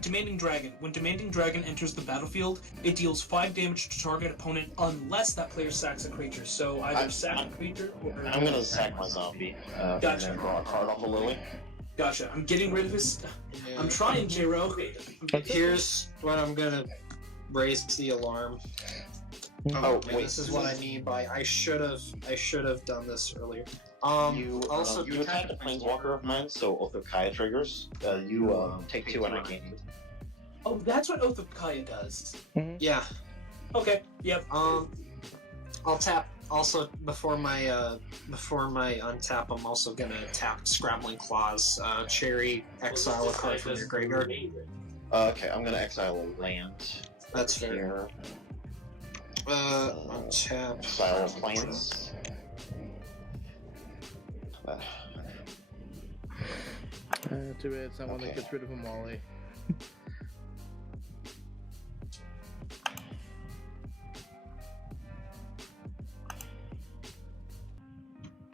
Demanding Dragon. When Demanding Dragon enters the battlefield, it deals 5 damage to target opponent unless that player sacks a creature. So either sack a creature or... I'm gonna sack my zombie. Gotcha. And then draw a card off of Lily. Gotcha. I'm getting rid of his... I'm trying, J-Ro. Here's what I'm gonna raise the alarm. Oh, And wait. this is what I mean by I should have done this earlier. You also you attacked a planeswalker of mine, so Oath of Kaya triggers. You take 2 and I gain 2. Oh, that's what Oath of Kaya does. yeah. Okay, yep. I'll tap also before my untap. I'm also gonna tap Scrabbling Claws. Cherry, exile a card from your graveyard. Okay, I'm gonna exile a land. That's fair. Here. Untap. Exile planes. Too bad it's not one that Okay. gets rid of a Molly.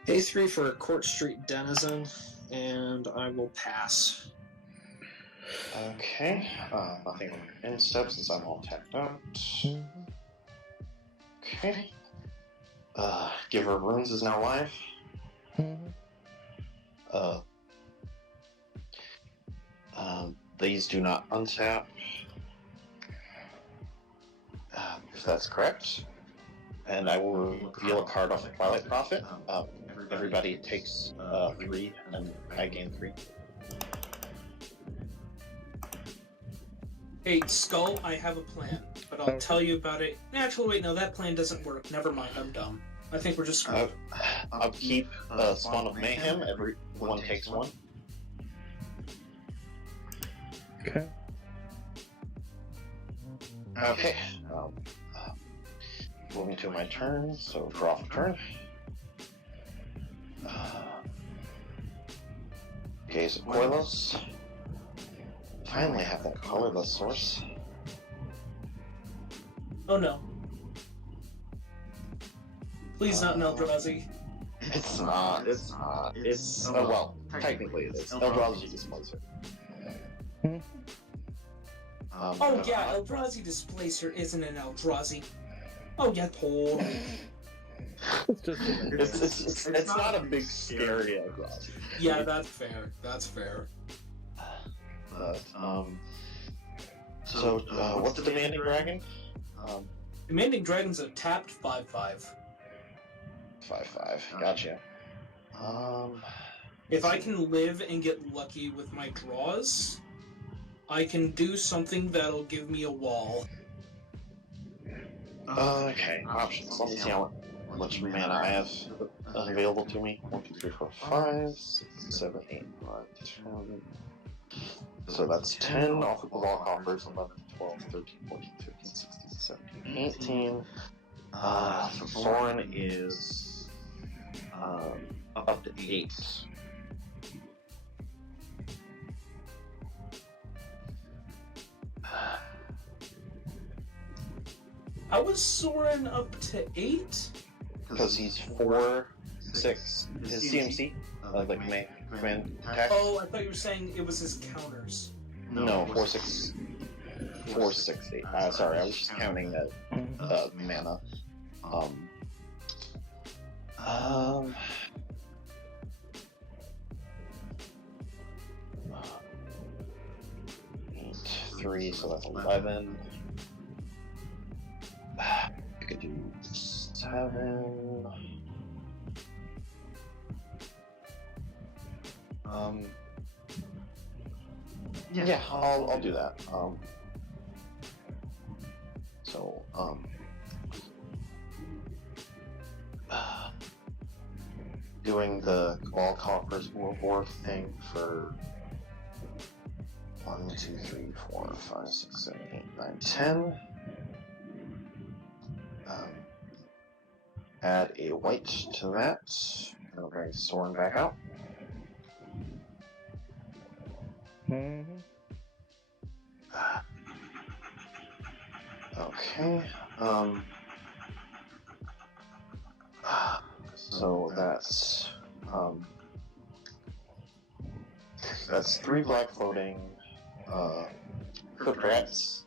A3 for Court Street Denizen, and I will pass. Okay, nothing in step since I'm all tapped out. Okay. Giver of Runes is now live. These do not untap. If that's correct. And I will reveal a card off of Twilight Prophet. Everybody takes 3, and I gain 3. Hey, Skull, I have a plan, but I'll tell you about it. Actually, wait, no, that plan doesn't work. Never mind, I'm dumb. I think we're just screwed. I'll keep Spawn of Mayhem. Everyone takes 1. Okay. Okay. Moving to my turn, so draw for turn. Gaze of Coilos. Finally have that colorless source. Oh no. Please not an Eldrazi. It's not. Well, technically it is. Eldrazi Displacer. Oh yeah, Eldrazi Displacer isn't an Eldrazi. Oh yeah, totally. It's not a big scary Eldrazi. Yeah, that's fair. That's fair. But, so, what's the Demanding Dragon? Demanding Dragon's a tapped 5/5. 5/5. Gotcha. If I can live and get lucky with my draws, I can do something that'll give me a wall. Okay, options. Let me see how much mana I have available to me. 1, 2, 3, 4, 5, 6, 7, 8, 9, 10. So that's 10 off of the wall coffers, 11, 12, 13, 14, 15, 16, 17, 18. So SORIN is up to 8. How was SORIN up to 8? Because he's 4, 6. His CMC, like command attack. Oh, I thought you were saying it was his counters. No, 4, 6. 4, 6, 8. Sorry, I was just counting that mana. 8, 3, so that's 11. I could do 7. Yeah, I'll do that. Doing the Cabal Coffers War thing for 1, 2, 3, 4, 5, 6, 7, 8, 9, 10. Add a white to that. And I'll bring SORIN back out. Okay. So that's 3 black floating Crypt Rats.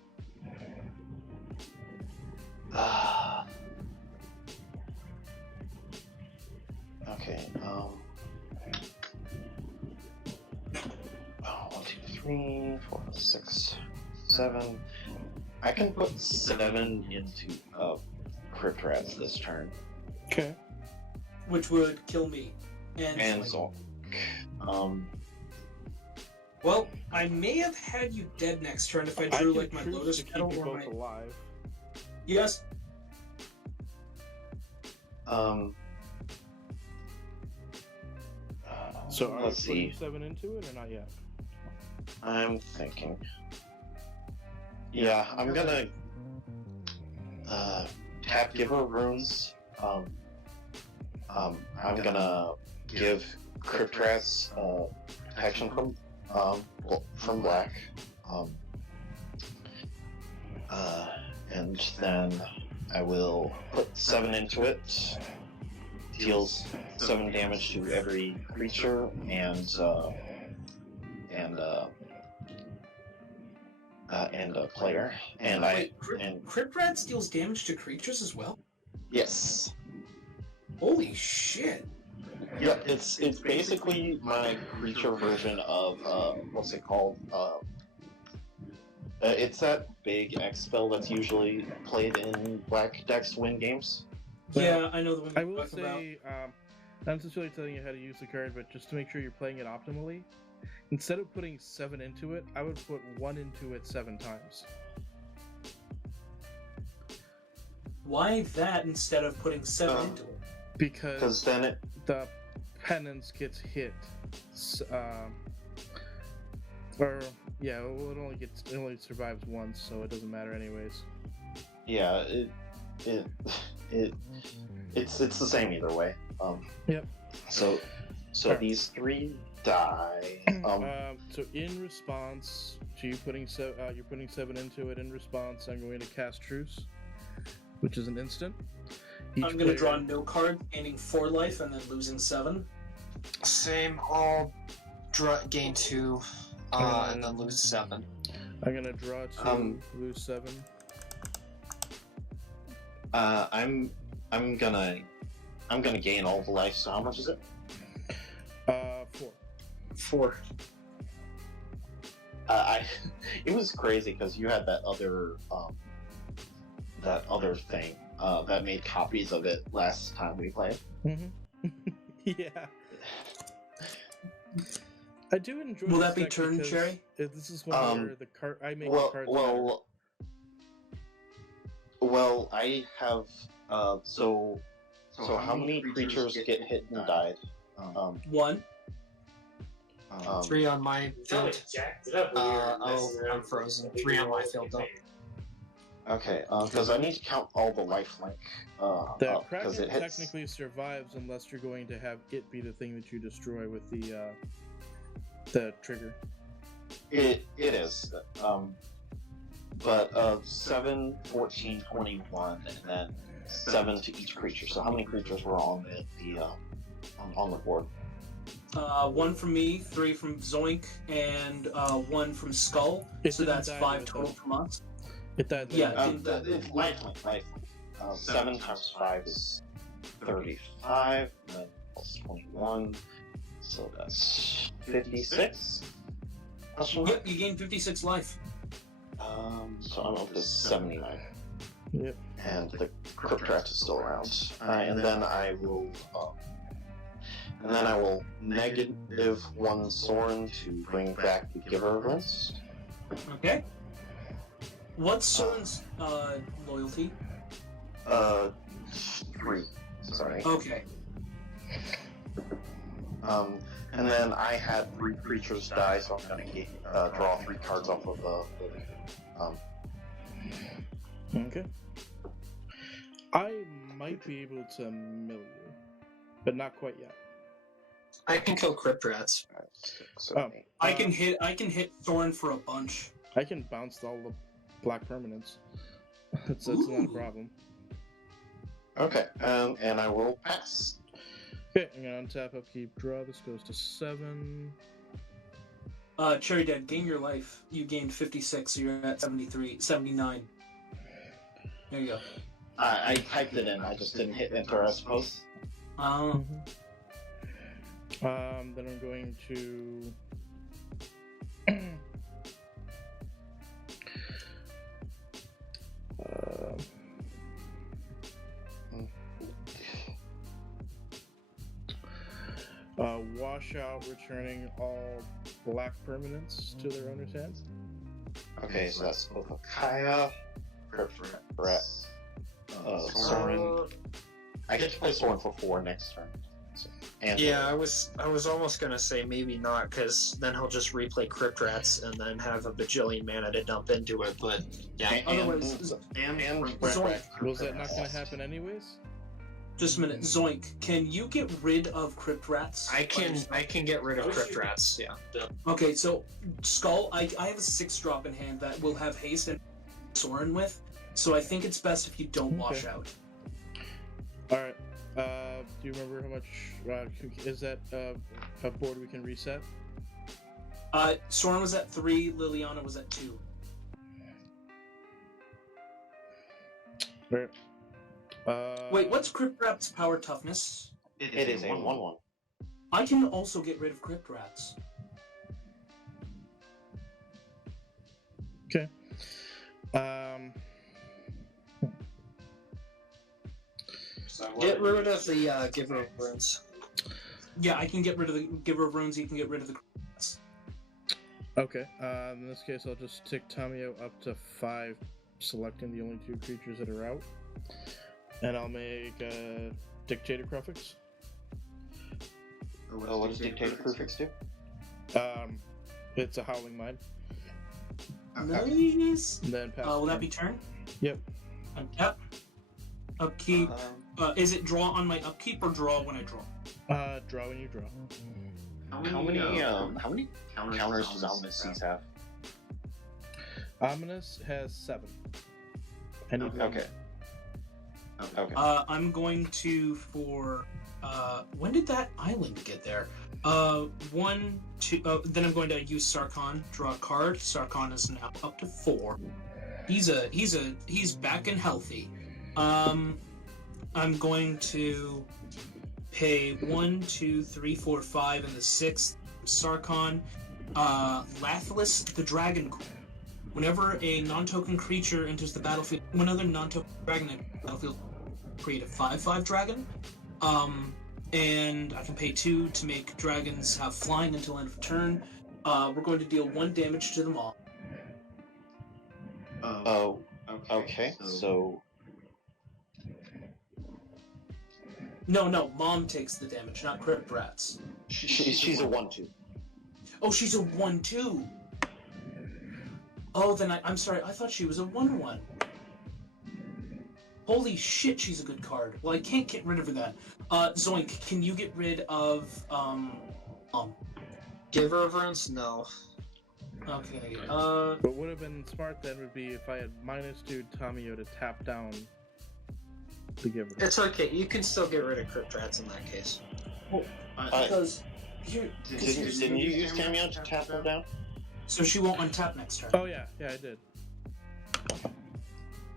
Okay, 1, 2, 3, 4, 6, 7. I can put 7 into Crypt Rats this turn. Okay. Which would kill me. And Zolk. Well, I may have had you dead next turn if I drew like my Lotus to keep Petal you or both my... alive. Yes. So are let's you putting see. 7 into it or not yet? I'm thinking. Yeah, I'm gonna tap Giver Runes. I'm gonna give Crypt Rats protection from black. And then I will put 7 into it. Deals 7 damage to every creature and a player. And Wait, Crypt Rats deals damage to creatures as well? Yes. Holy shit. Yeah, it's basically my creature version of what's it called? It's that big X spell that's usually played in black decks to win games. Yeah, I know the one I you're will talking about. say, not necessarily telling you how to use the card, but just to make sure you're playing it optimally, instead of putting 7 into it, I would put 1 into it 7 times. Why that instead of putting 7 into it? Because then the penance gets hit. Or yeah, well, it only survives once, so it doesn't matter anyways. Yeah, it's the same either way. Yep. So Sure. these 3 die. So in response to you putting you're putting 7 into it. In response, I'm going to cast Truce, which is an instant. I'm going to draw no card, gaining 4 life and then losing 7. Same. I'll gain 2, and then lose 7. I'm going to draw 2, lose 7. I'm gonna gain all the life. So how much is it? 4. 4. It was crazy because you had that other thing that made copies of it last time we played. Mm-hmm. Yeah. I do enjoy. Will this that be deck turn, because Cherry? This is one where the card I make the cards. Well, I have. So how many creatures get hit and died? 1. 3 on my field. Jacked it up when you were messing around. I'm frozen. 3 on my field though. Okay, because I need to count all the lifelink. The Because Kraken it hits. technically survives unless you're going to have it be the thing that you destroy with the trigger. It is. But 7, 14, 21, and then 7 to each creature. So how many creatures were on on the board? 1 from me, 3 from Zoink, and 1 from Skull. It So didn't that's die 5 with total it. from us. It died. Yeah, It's lifelink. 7 times 5 is 35, and then plus 21. So that's 56. Yep, you gain 56 life. So I'm up to 79. Yep. And the Cryptrat is still around. And then I will -1 SORIN to bring back the Giver of Runes. Okay. What's Soren's loyalty? 3. Sorry. Okay. And then I had 3 creatures die, so I'm gonna draw 3 cards off of the. Okay. I might be able to mill you, but not quite yet. I can kill Crypt Rats. 5, 6, 7, 8. I can hit Soren for a bunch. I can bounce all the black permanents. That's not a Ooh. problem. Okay, and I will pass. Okay, I'm gonna untap, upkeep, draw. This goes to 7. Cherry Dead, gain your life. You gained 56, so you're at 79. There you go. I typed it in. I just didn't hit enter, I suppose. Then I'm going to. Wash out, returning all black permanents to their owner's hands. Okay, so that's both a Kaya, Cryptrat, SORIN. I get to play SORIN for 4 next turn. So, and Yeah, I was almost gonna say maybe not, because then he'll just replay Crypt Rats and then have a bajillion mana to dump into it. But yeah, Otherwise, Was that not going to happen anyways? just a minute. Zoink, can you get rid of Crypt Rats? I can get rid of Crypt Rats. Yeah. Okay, so Skull, I have a 6-drop in hand that will have haste and Soren with, so I think it's best if you don't wash out. Alright. Do you remember how much is that a board we can reset? Soren was at 3, Liliana was at 2. Right. Wait, what's Crypt Rat's power toughness? it is a 1/1. I can also get rid of Crypt Rats. Okay. Get rid of the Giver of Runes. Yeah, I can get rid of the Giver of Runes, you can get rid of the Crypt Rats. Okay. In this case, I'll just tick TAMIYO up to 5, selecting the only 2 creatures that are out. And I'll make Dictator Cruffix. What does Dictator Crucifix do? It's a Howling Mind. Nice! And then pass. Will that be turn? Yep. Untap. Upkeep. Is it draw on my upkeep or draw when I draw? Draw when you draw. How many counters does Ominous Seas have? Ominous has 7. I need one Okay. more. Okay. I'm going to for when did that island get there? 1, 2. Then I'm going to use Sarkhan. Draw a card. Sarkhan is now up to 4. He's back and healthy. I'm going to pay 1, 2, 3, 4, 5, and the 6th Sarkhan. Lathless the Dragon Queen. Whenever a non-token creature enters the battlefield, one other non-token dragon enters the battlefield, create a 5/5 dragon. And I can pay 2 to make dragons have flying until end of turn. We're going to deal 1 damage to them all. Oh, okay. So No, Mom takes the damage, not Crypt Rats. she's a 1/2. Oh, she's a 1/2. Oh, then I'm sorry. I thought she was a 1/1. Holy shit, she's a good card. Well, I can't get rid of her then. Zoink, can you get rid of Give reverence? No. Okay. What would have been smart then would be if I had -2 TAMIYO to tap down the giver. It's okay. You can still get rid of Crypt Rats in that case. Because here, Didn't you use TAMIYO to tap her down? so she won't untap next turn. Oh yeah, I did.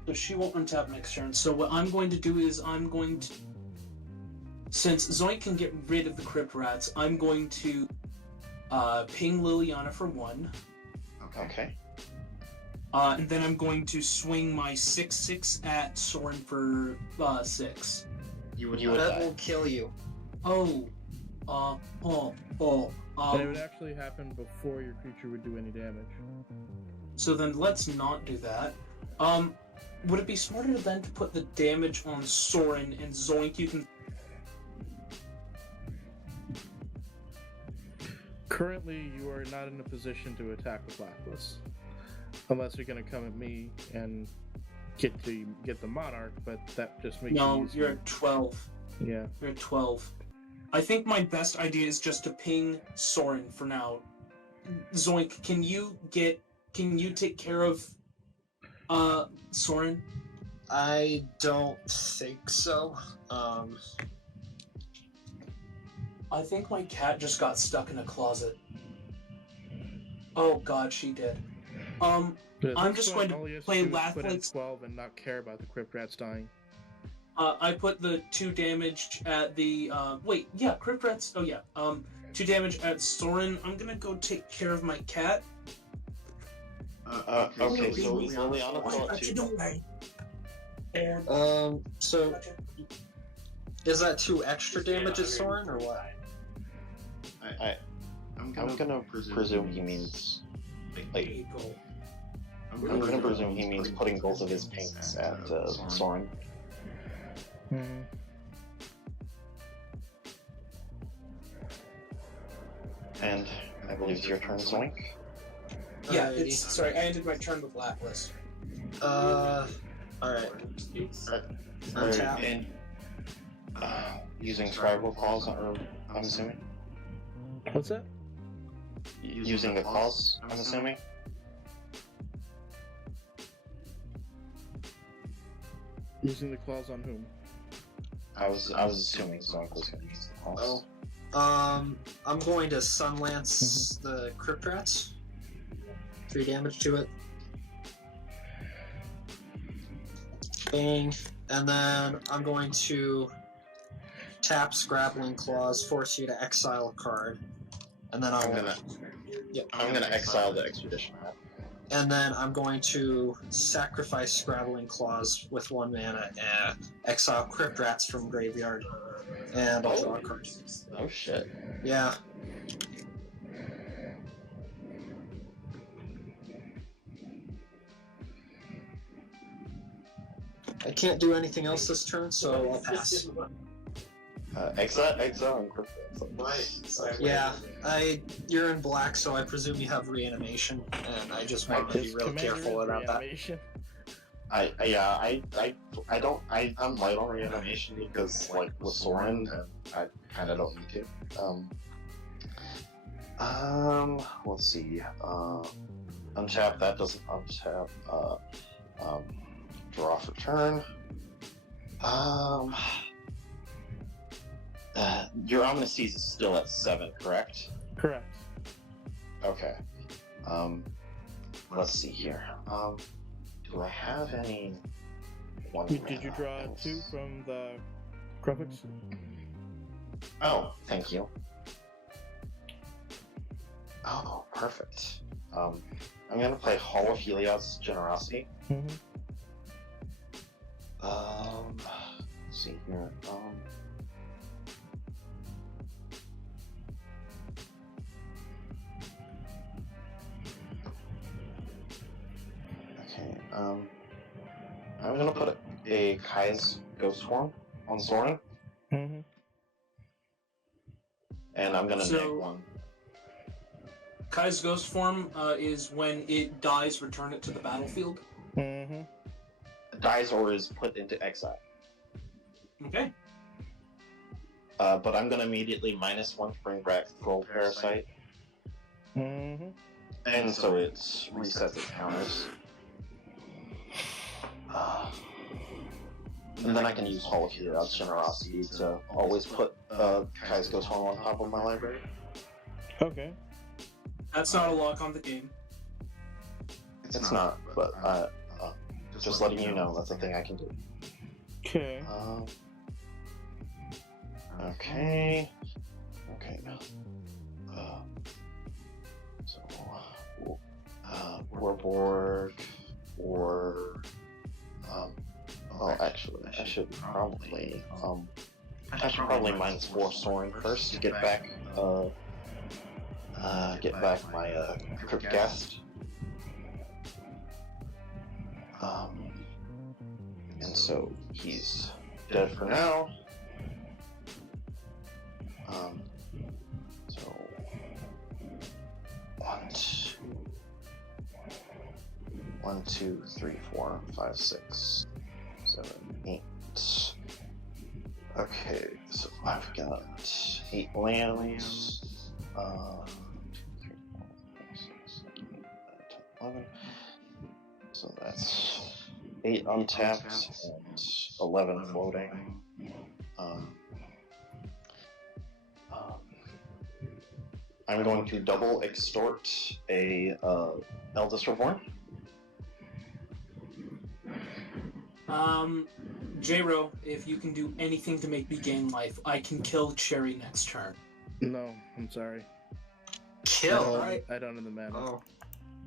So she won't untap next turn. So what I'm going to do is I'm going to, since Zoink can get rid of the Crypt Rats, I'm going to ping Liliana for 1. Okay. And then I'm going to swing my 6/6 at SORIN for 6. You would That die. will kill you. Oh. And it would actually happen before your creature would do any damage. So then let's not do that. Would it be smarter then to put the damage on SORIN and Zoink? You can. Currently, you are not in a position to attack with Lathless, unless you're going to come at me and get the Monarch. But that just makes it No, easier. you're at 12. Yeah. You're at 12. I think my best idea is just to ping SORIN for now. Zoink, can you take care of SORIN? I don't think so. I think my cat just got stuck in a closet. Oh god, she did. But at I'm this just point, going to all you have play do is put in Lathless. 12 and not care about the Crypt Rats dying. I put the 2 damage at the Crypt Rats. Oh yeah. 2 damage at SORIN. I'm gonna go take care of my cat. Okay, so Liliana pull out 2. So is that 2 extra damage at SORIN or what? I'm gonna presume he means There like you go. I'm gonna presume he means putting both of his pinks at SORIN. Mm-hmm. And I believe it's your turn, Zoink. Yeah, Alrighty. sorry, I ended my turn with Lathless. Alright. Untap. And using Scribal Claws, or I'm assuming? What's that? Using the claws, I'm assuming? Using the claws on whom? I was assuming Zoink was gonna use the claws. I'm going to Sunlance the Crypt Rats. 3 damage to it. Bang. And then I'm going to tap Scrabbling Claws, force you to exile a card. And then I'm gonna exile the Expedition Hat. And then I'm going to sacrifice Scrabbling Claws with 1 mana and exile Crypt Rats from graveyard. And I'll draw a card. Oh shit. Yeah. I can't do anything else this turn, so I'll pass. Exile and Crypt Rats. Yeah, you're in black, so I presume you have reanimation, and I just want to be His real commander careful is about that. reanimation. I'm light on reanimation because like with SORIN, and I kind of don't need to. Let's see. Untap, that doesn't untap. Draw for turn. Your Ominous Seas is still at 7, correct? Correct. Okay. Let's see here. Do I have any? Did you draw 2 from the graphics? Oh, thank you. Oh, perfect. I'm gonna play Hall of Helios Generosity. Mm-hmm. Let's see here. Okay. I'm gonna put a Kai's Ghost Form on SORIN, Mm-hmm. and I'm gonna So- neg 1. Kai's Ghost Form is when it dies, return it to the battlefield. Mm-hmm. Dies or is put into exile. Okay. But I'm gonna immediately -1 to bring back Troll Parasite, Mm-hmm. and so it resets its counters. And then I can use Hall of Helios Generosity to always put Kai's Ghost Form on top of my library. Okay. That's not a lock on the game. It's not, but just letting you know that's a thing I can do. Okay. Okay. So, Warborg, or well, actually, I should probably -4 SORIN first to get back my Cryptghast. And so he's dead for now. So 1, 2, 3, 4, 5, 6, 7, 8. Okay, so I've got 8 lands. 2, 3, 4, 5, 6, 7, 8, 9, 10, 11. So that's 8 untapped and 11 floating. I'm going to double extort a Eldest Reborn. J-Ro, if you can do anything to make me gain life, I can kill Cherry next turn. No, I'm sorry. Kill. Alright. I don't have the mana. Oh.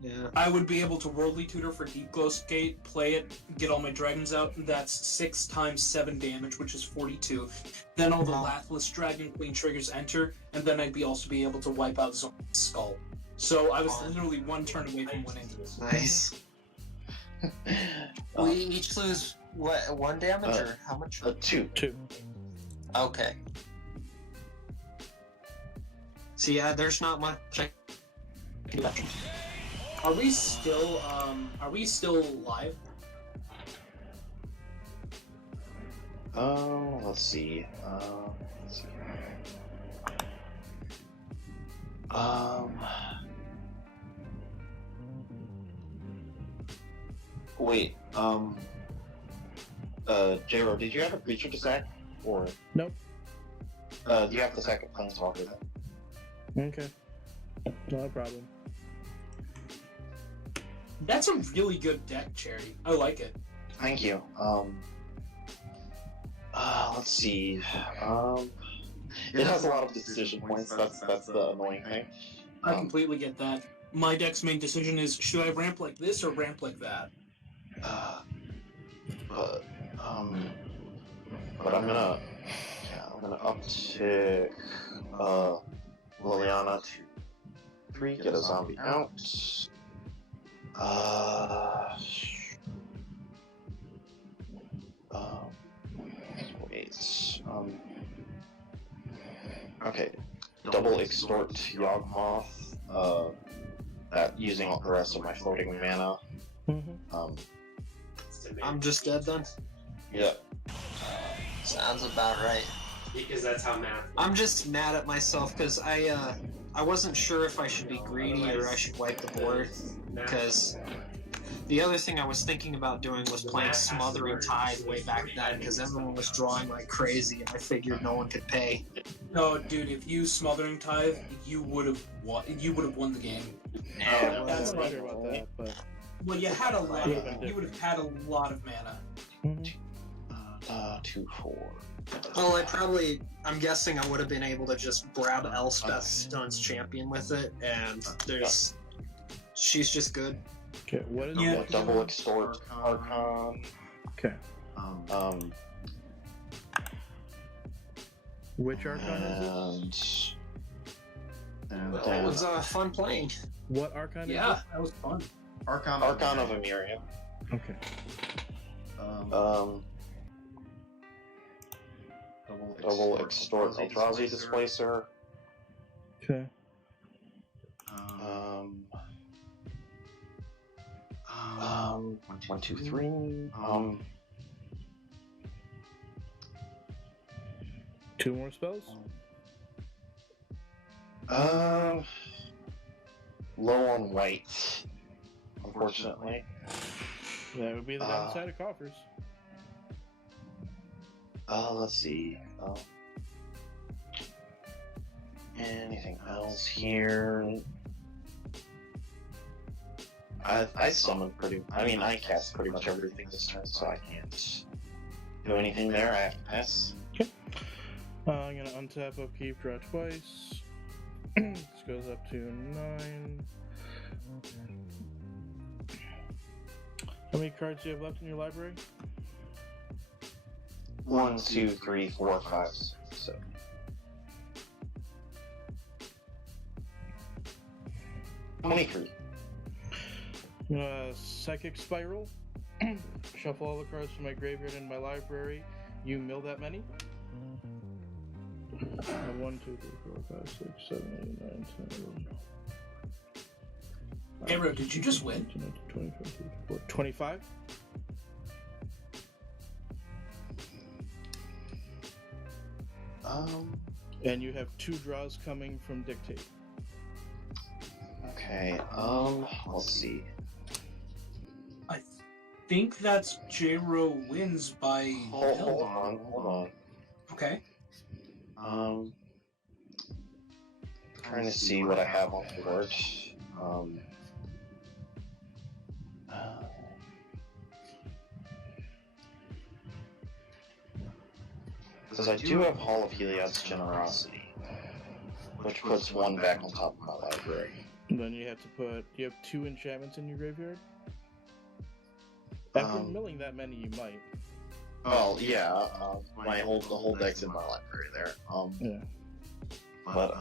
Yeah. I would be able to Worldly Tutor for Deep Ghost Gate, play it, get all my dragons out. That's 6 times 7 damage, which is 42. Then all the Lathless Dragon Queen triggers enter, and then I'd also be able to wipe out Zorin's Skull. So I was literally 1 turn away from winning. Nice. We each lose what, 1 damage or how much? 2. 2. Okay. See, yeah, there's not much I can do. Are we still live? Let's see. Wait, J-Ro, did you have a creature to sack? Or? Nope. Do you have to sack a Planeswalker then? Okay. Not a problem. That's a really good deck, Cherry. I like it. Thank you. Let's see. It has a lot of decision points. That's the annoying thing. I completely get that. My deck's main decision is, should I ramp like this or ramp like that? But I'm gonna uptick Liliana to 3, get a zombie out. Wait. Okay. Double extort Yawgmoth. That using all the rest of my floating mana. Mm-hmm. I'm just dead then? Yeah. Sounds about right. Because that's how math works. I'm just mad at myself because I I wasn't sure if I should be greedy or I should wipe the board, because the other thing I was thinking about doing was playing Smothering Tide way back then, because everyone was drawing like crazy, and I figured no one could pay. No, dude, if you Smothering Tithe, you would have won. You would have won the game. I'm That's not right. sure about that, but Well, you had a lot. Would've been You would have had a lot of mana. 2, 4. Well, I'm guessing I would have been able to just grab Elspeth Stun's champion with it, and she's just good. okay. What is Yeah. Double extort Archon. Okay. Um, Which Archon is and It then was fun playing. it? What Archon Yeah, is that was fun. Archon Archon of Emiria. it? Okay. Double extort Eldrazi Displacer. Okay. 1, 2, 3. Two more spells? Low on white, unfortunately. That would be the downside of coffers. Let's see. Anything else here? I summon I cast pretty much everything this turn, so I can't do anything there. I have to pass. I'm gonna untap upkeep, draw twice. This goes up to 9. How many cards do you have left in your library? 1, 2, 3, 4, 5, 6, 7. Psychic Spiral. Shuffle all the cards from my graveyard in my library. You mill that many? 1, 2, 3, 4, 5, 6, 7, 8, 9, 10, 11. Hey, bro, did you just win? 25? And you have 2 draws coming from Dictate. Okay, let's see. I think that's J-Ro wins by. Hold on. Okay. Trying to see what I have on the board. Because I do have Hall of Heliod's Generosity, which puts 1 back on top of my library. And then you have to put. You have 2 enchantments in your graveyard? After milling that many, you might. Well, yeah, the whole deck's in my library there. Yeah. But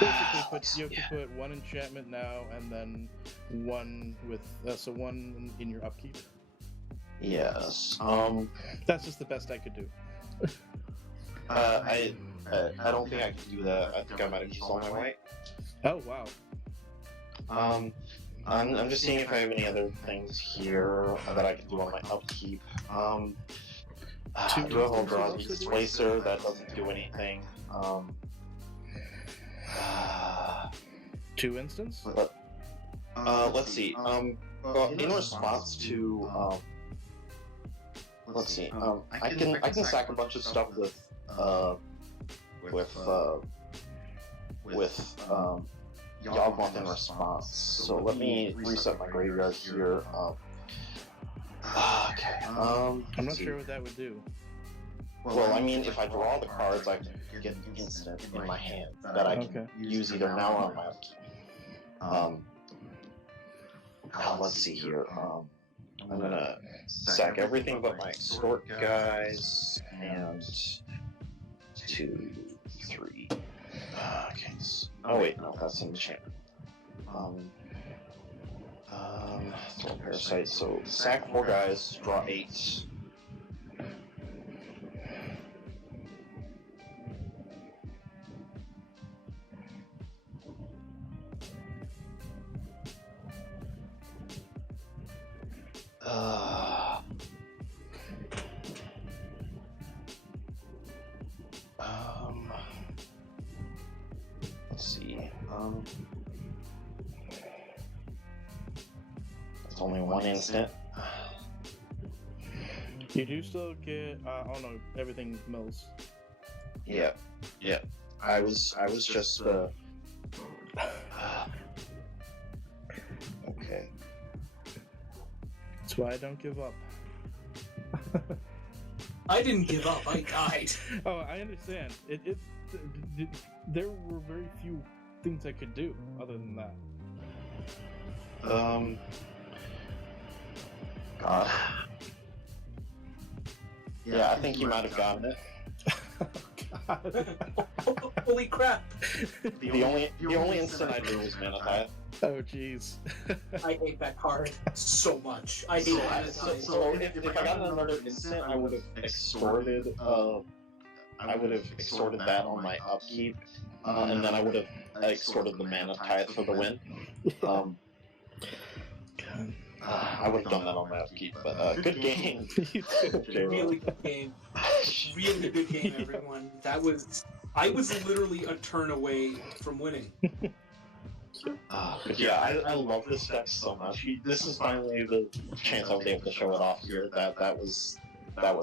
Basically, you have to put 1 enchantment now, and then 1 with so 1 in your upkeep. yes. That's just the best I could do. I don't think I can do that. I think I might have used all my white. Oh wow. I'm just seeing if I have any other things here that I can do on my upkeep. I do have Eldrazi Displacer, that doesn't do anything. 2 instants? Let's see. Well, in response to let's see. I can sack a bunch of stuff with Yawgmoth in response. So let me reset my graveyard here. Okay. I'm not sure what that would do. Well, I mean, if I draw the cards, I can get an instant in my hand that I can use either now or on my upkeep. Let's see here. I'm gonna sack everything but my extort guys and 2, 3. Okay. Oh wait, no, that's an enchantment. Throw parasite. So sack 4 guys, draw 8. It's only one instant. You do still get, oh no, everything melts. Yeah. I was just okay. That's why I don't give up. I didn't give up. I died. Oh, I understand. There were very few things I could do other than that. God. Yeah, I think you might have gotten it. God. Holy crap! The only instant I drew was Mana Tithe. Oh, jeez. I hate that card so much. I hate it. So if I got another instant, I would have extorted. I would have extorted that on my upkeep, and then I would have extorted the Mana Tithe for the win. I would have done that on my upkeep, but good game. Really good game. Really good game, everyone. I was literally a turn away from winning. But yeah, I love this deck so much. This is finally the chance I was able to show it off here. That was what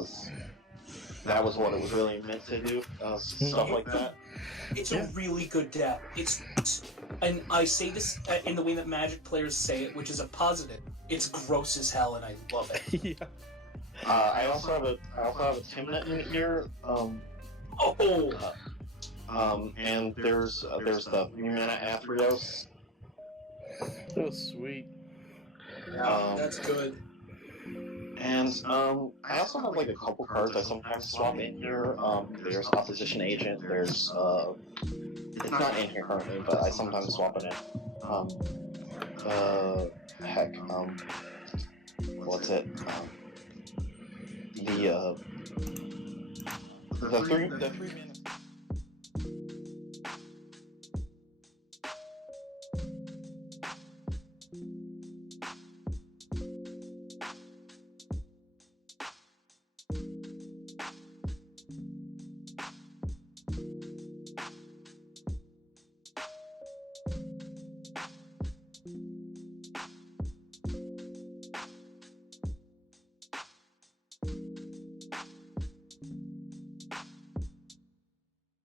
it was really meant to do. Stuff like that. It's a really good deck. And I say this in the way that Magic players say it, which is a positive. It's gross as hell, and I love it. Yeah. I also have a Timnet in here. And there's the 3-mana Athreos. Oh, sweet. That's good. And I also have like a couple cards I sometimes swap in here. There's Opposition Agent. There's it's not in here currently, but I sometimes swap it in. What's it? The 3-mana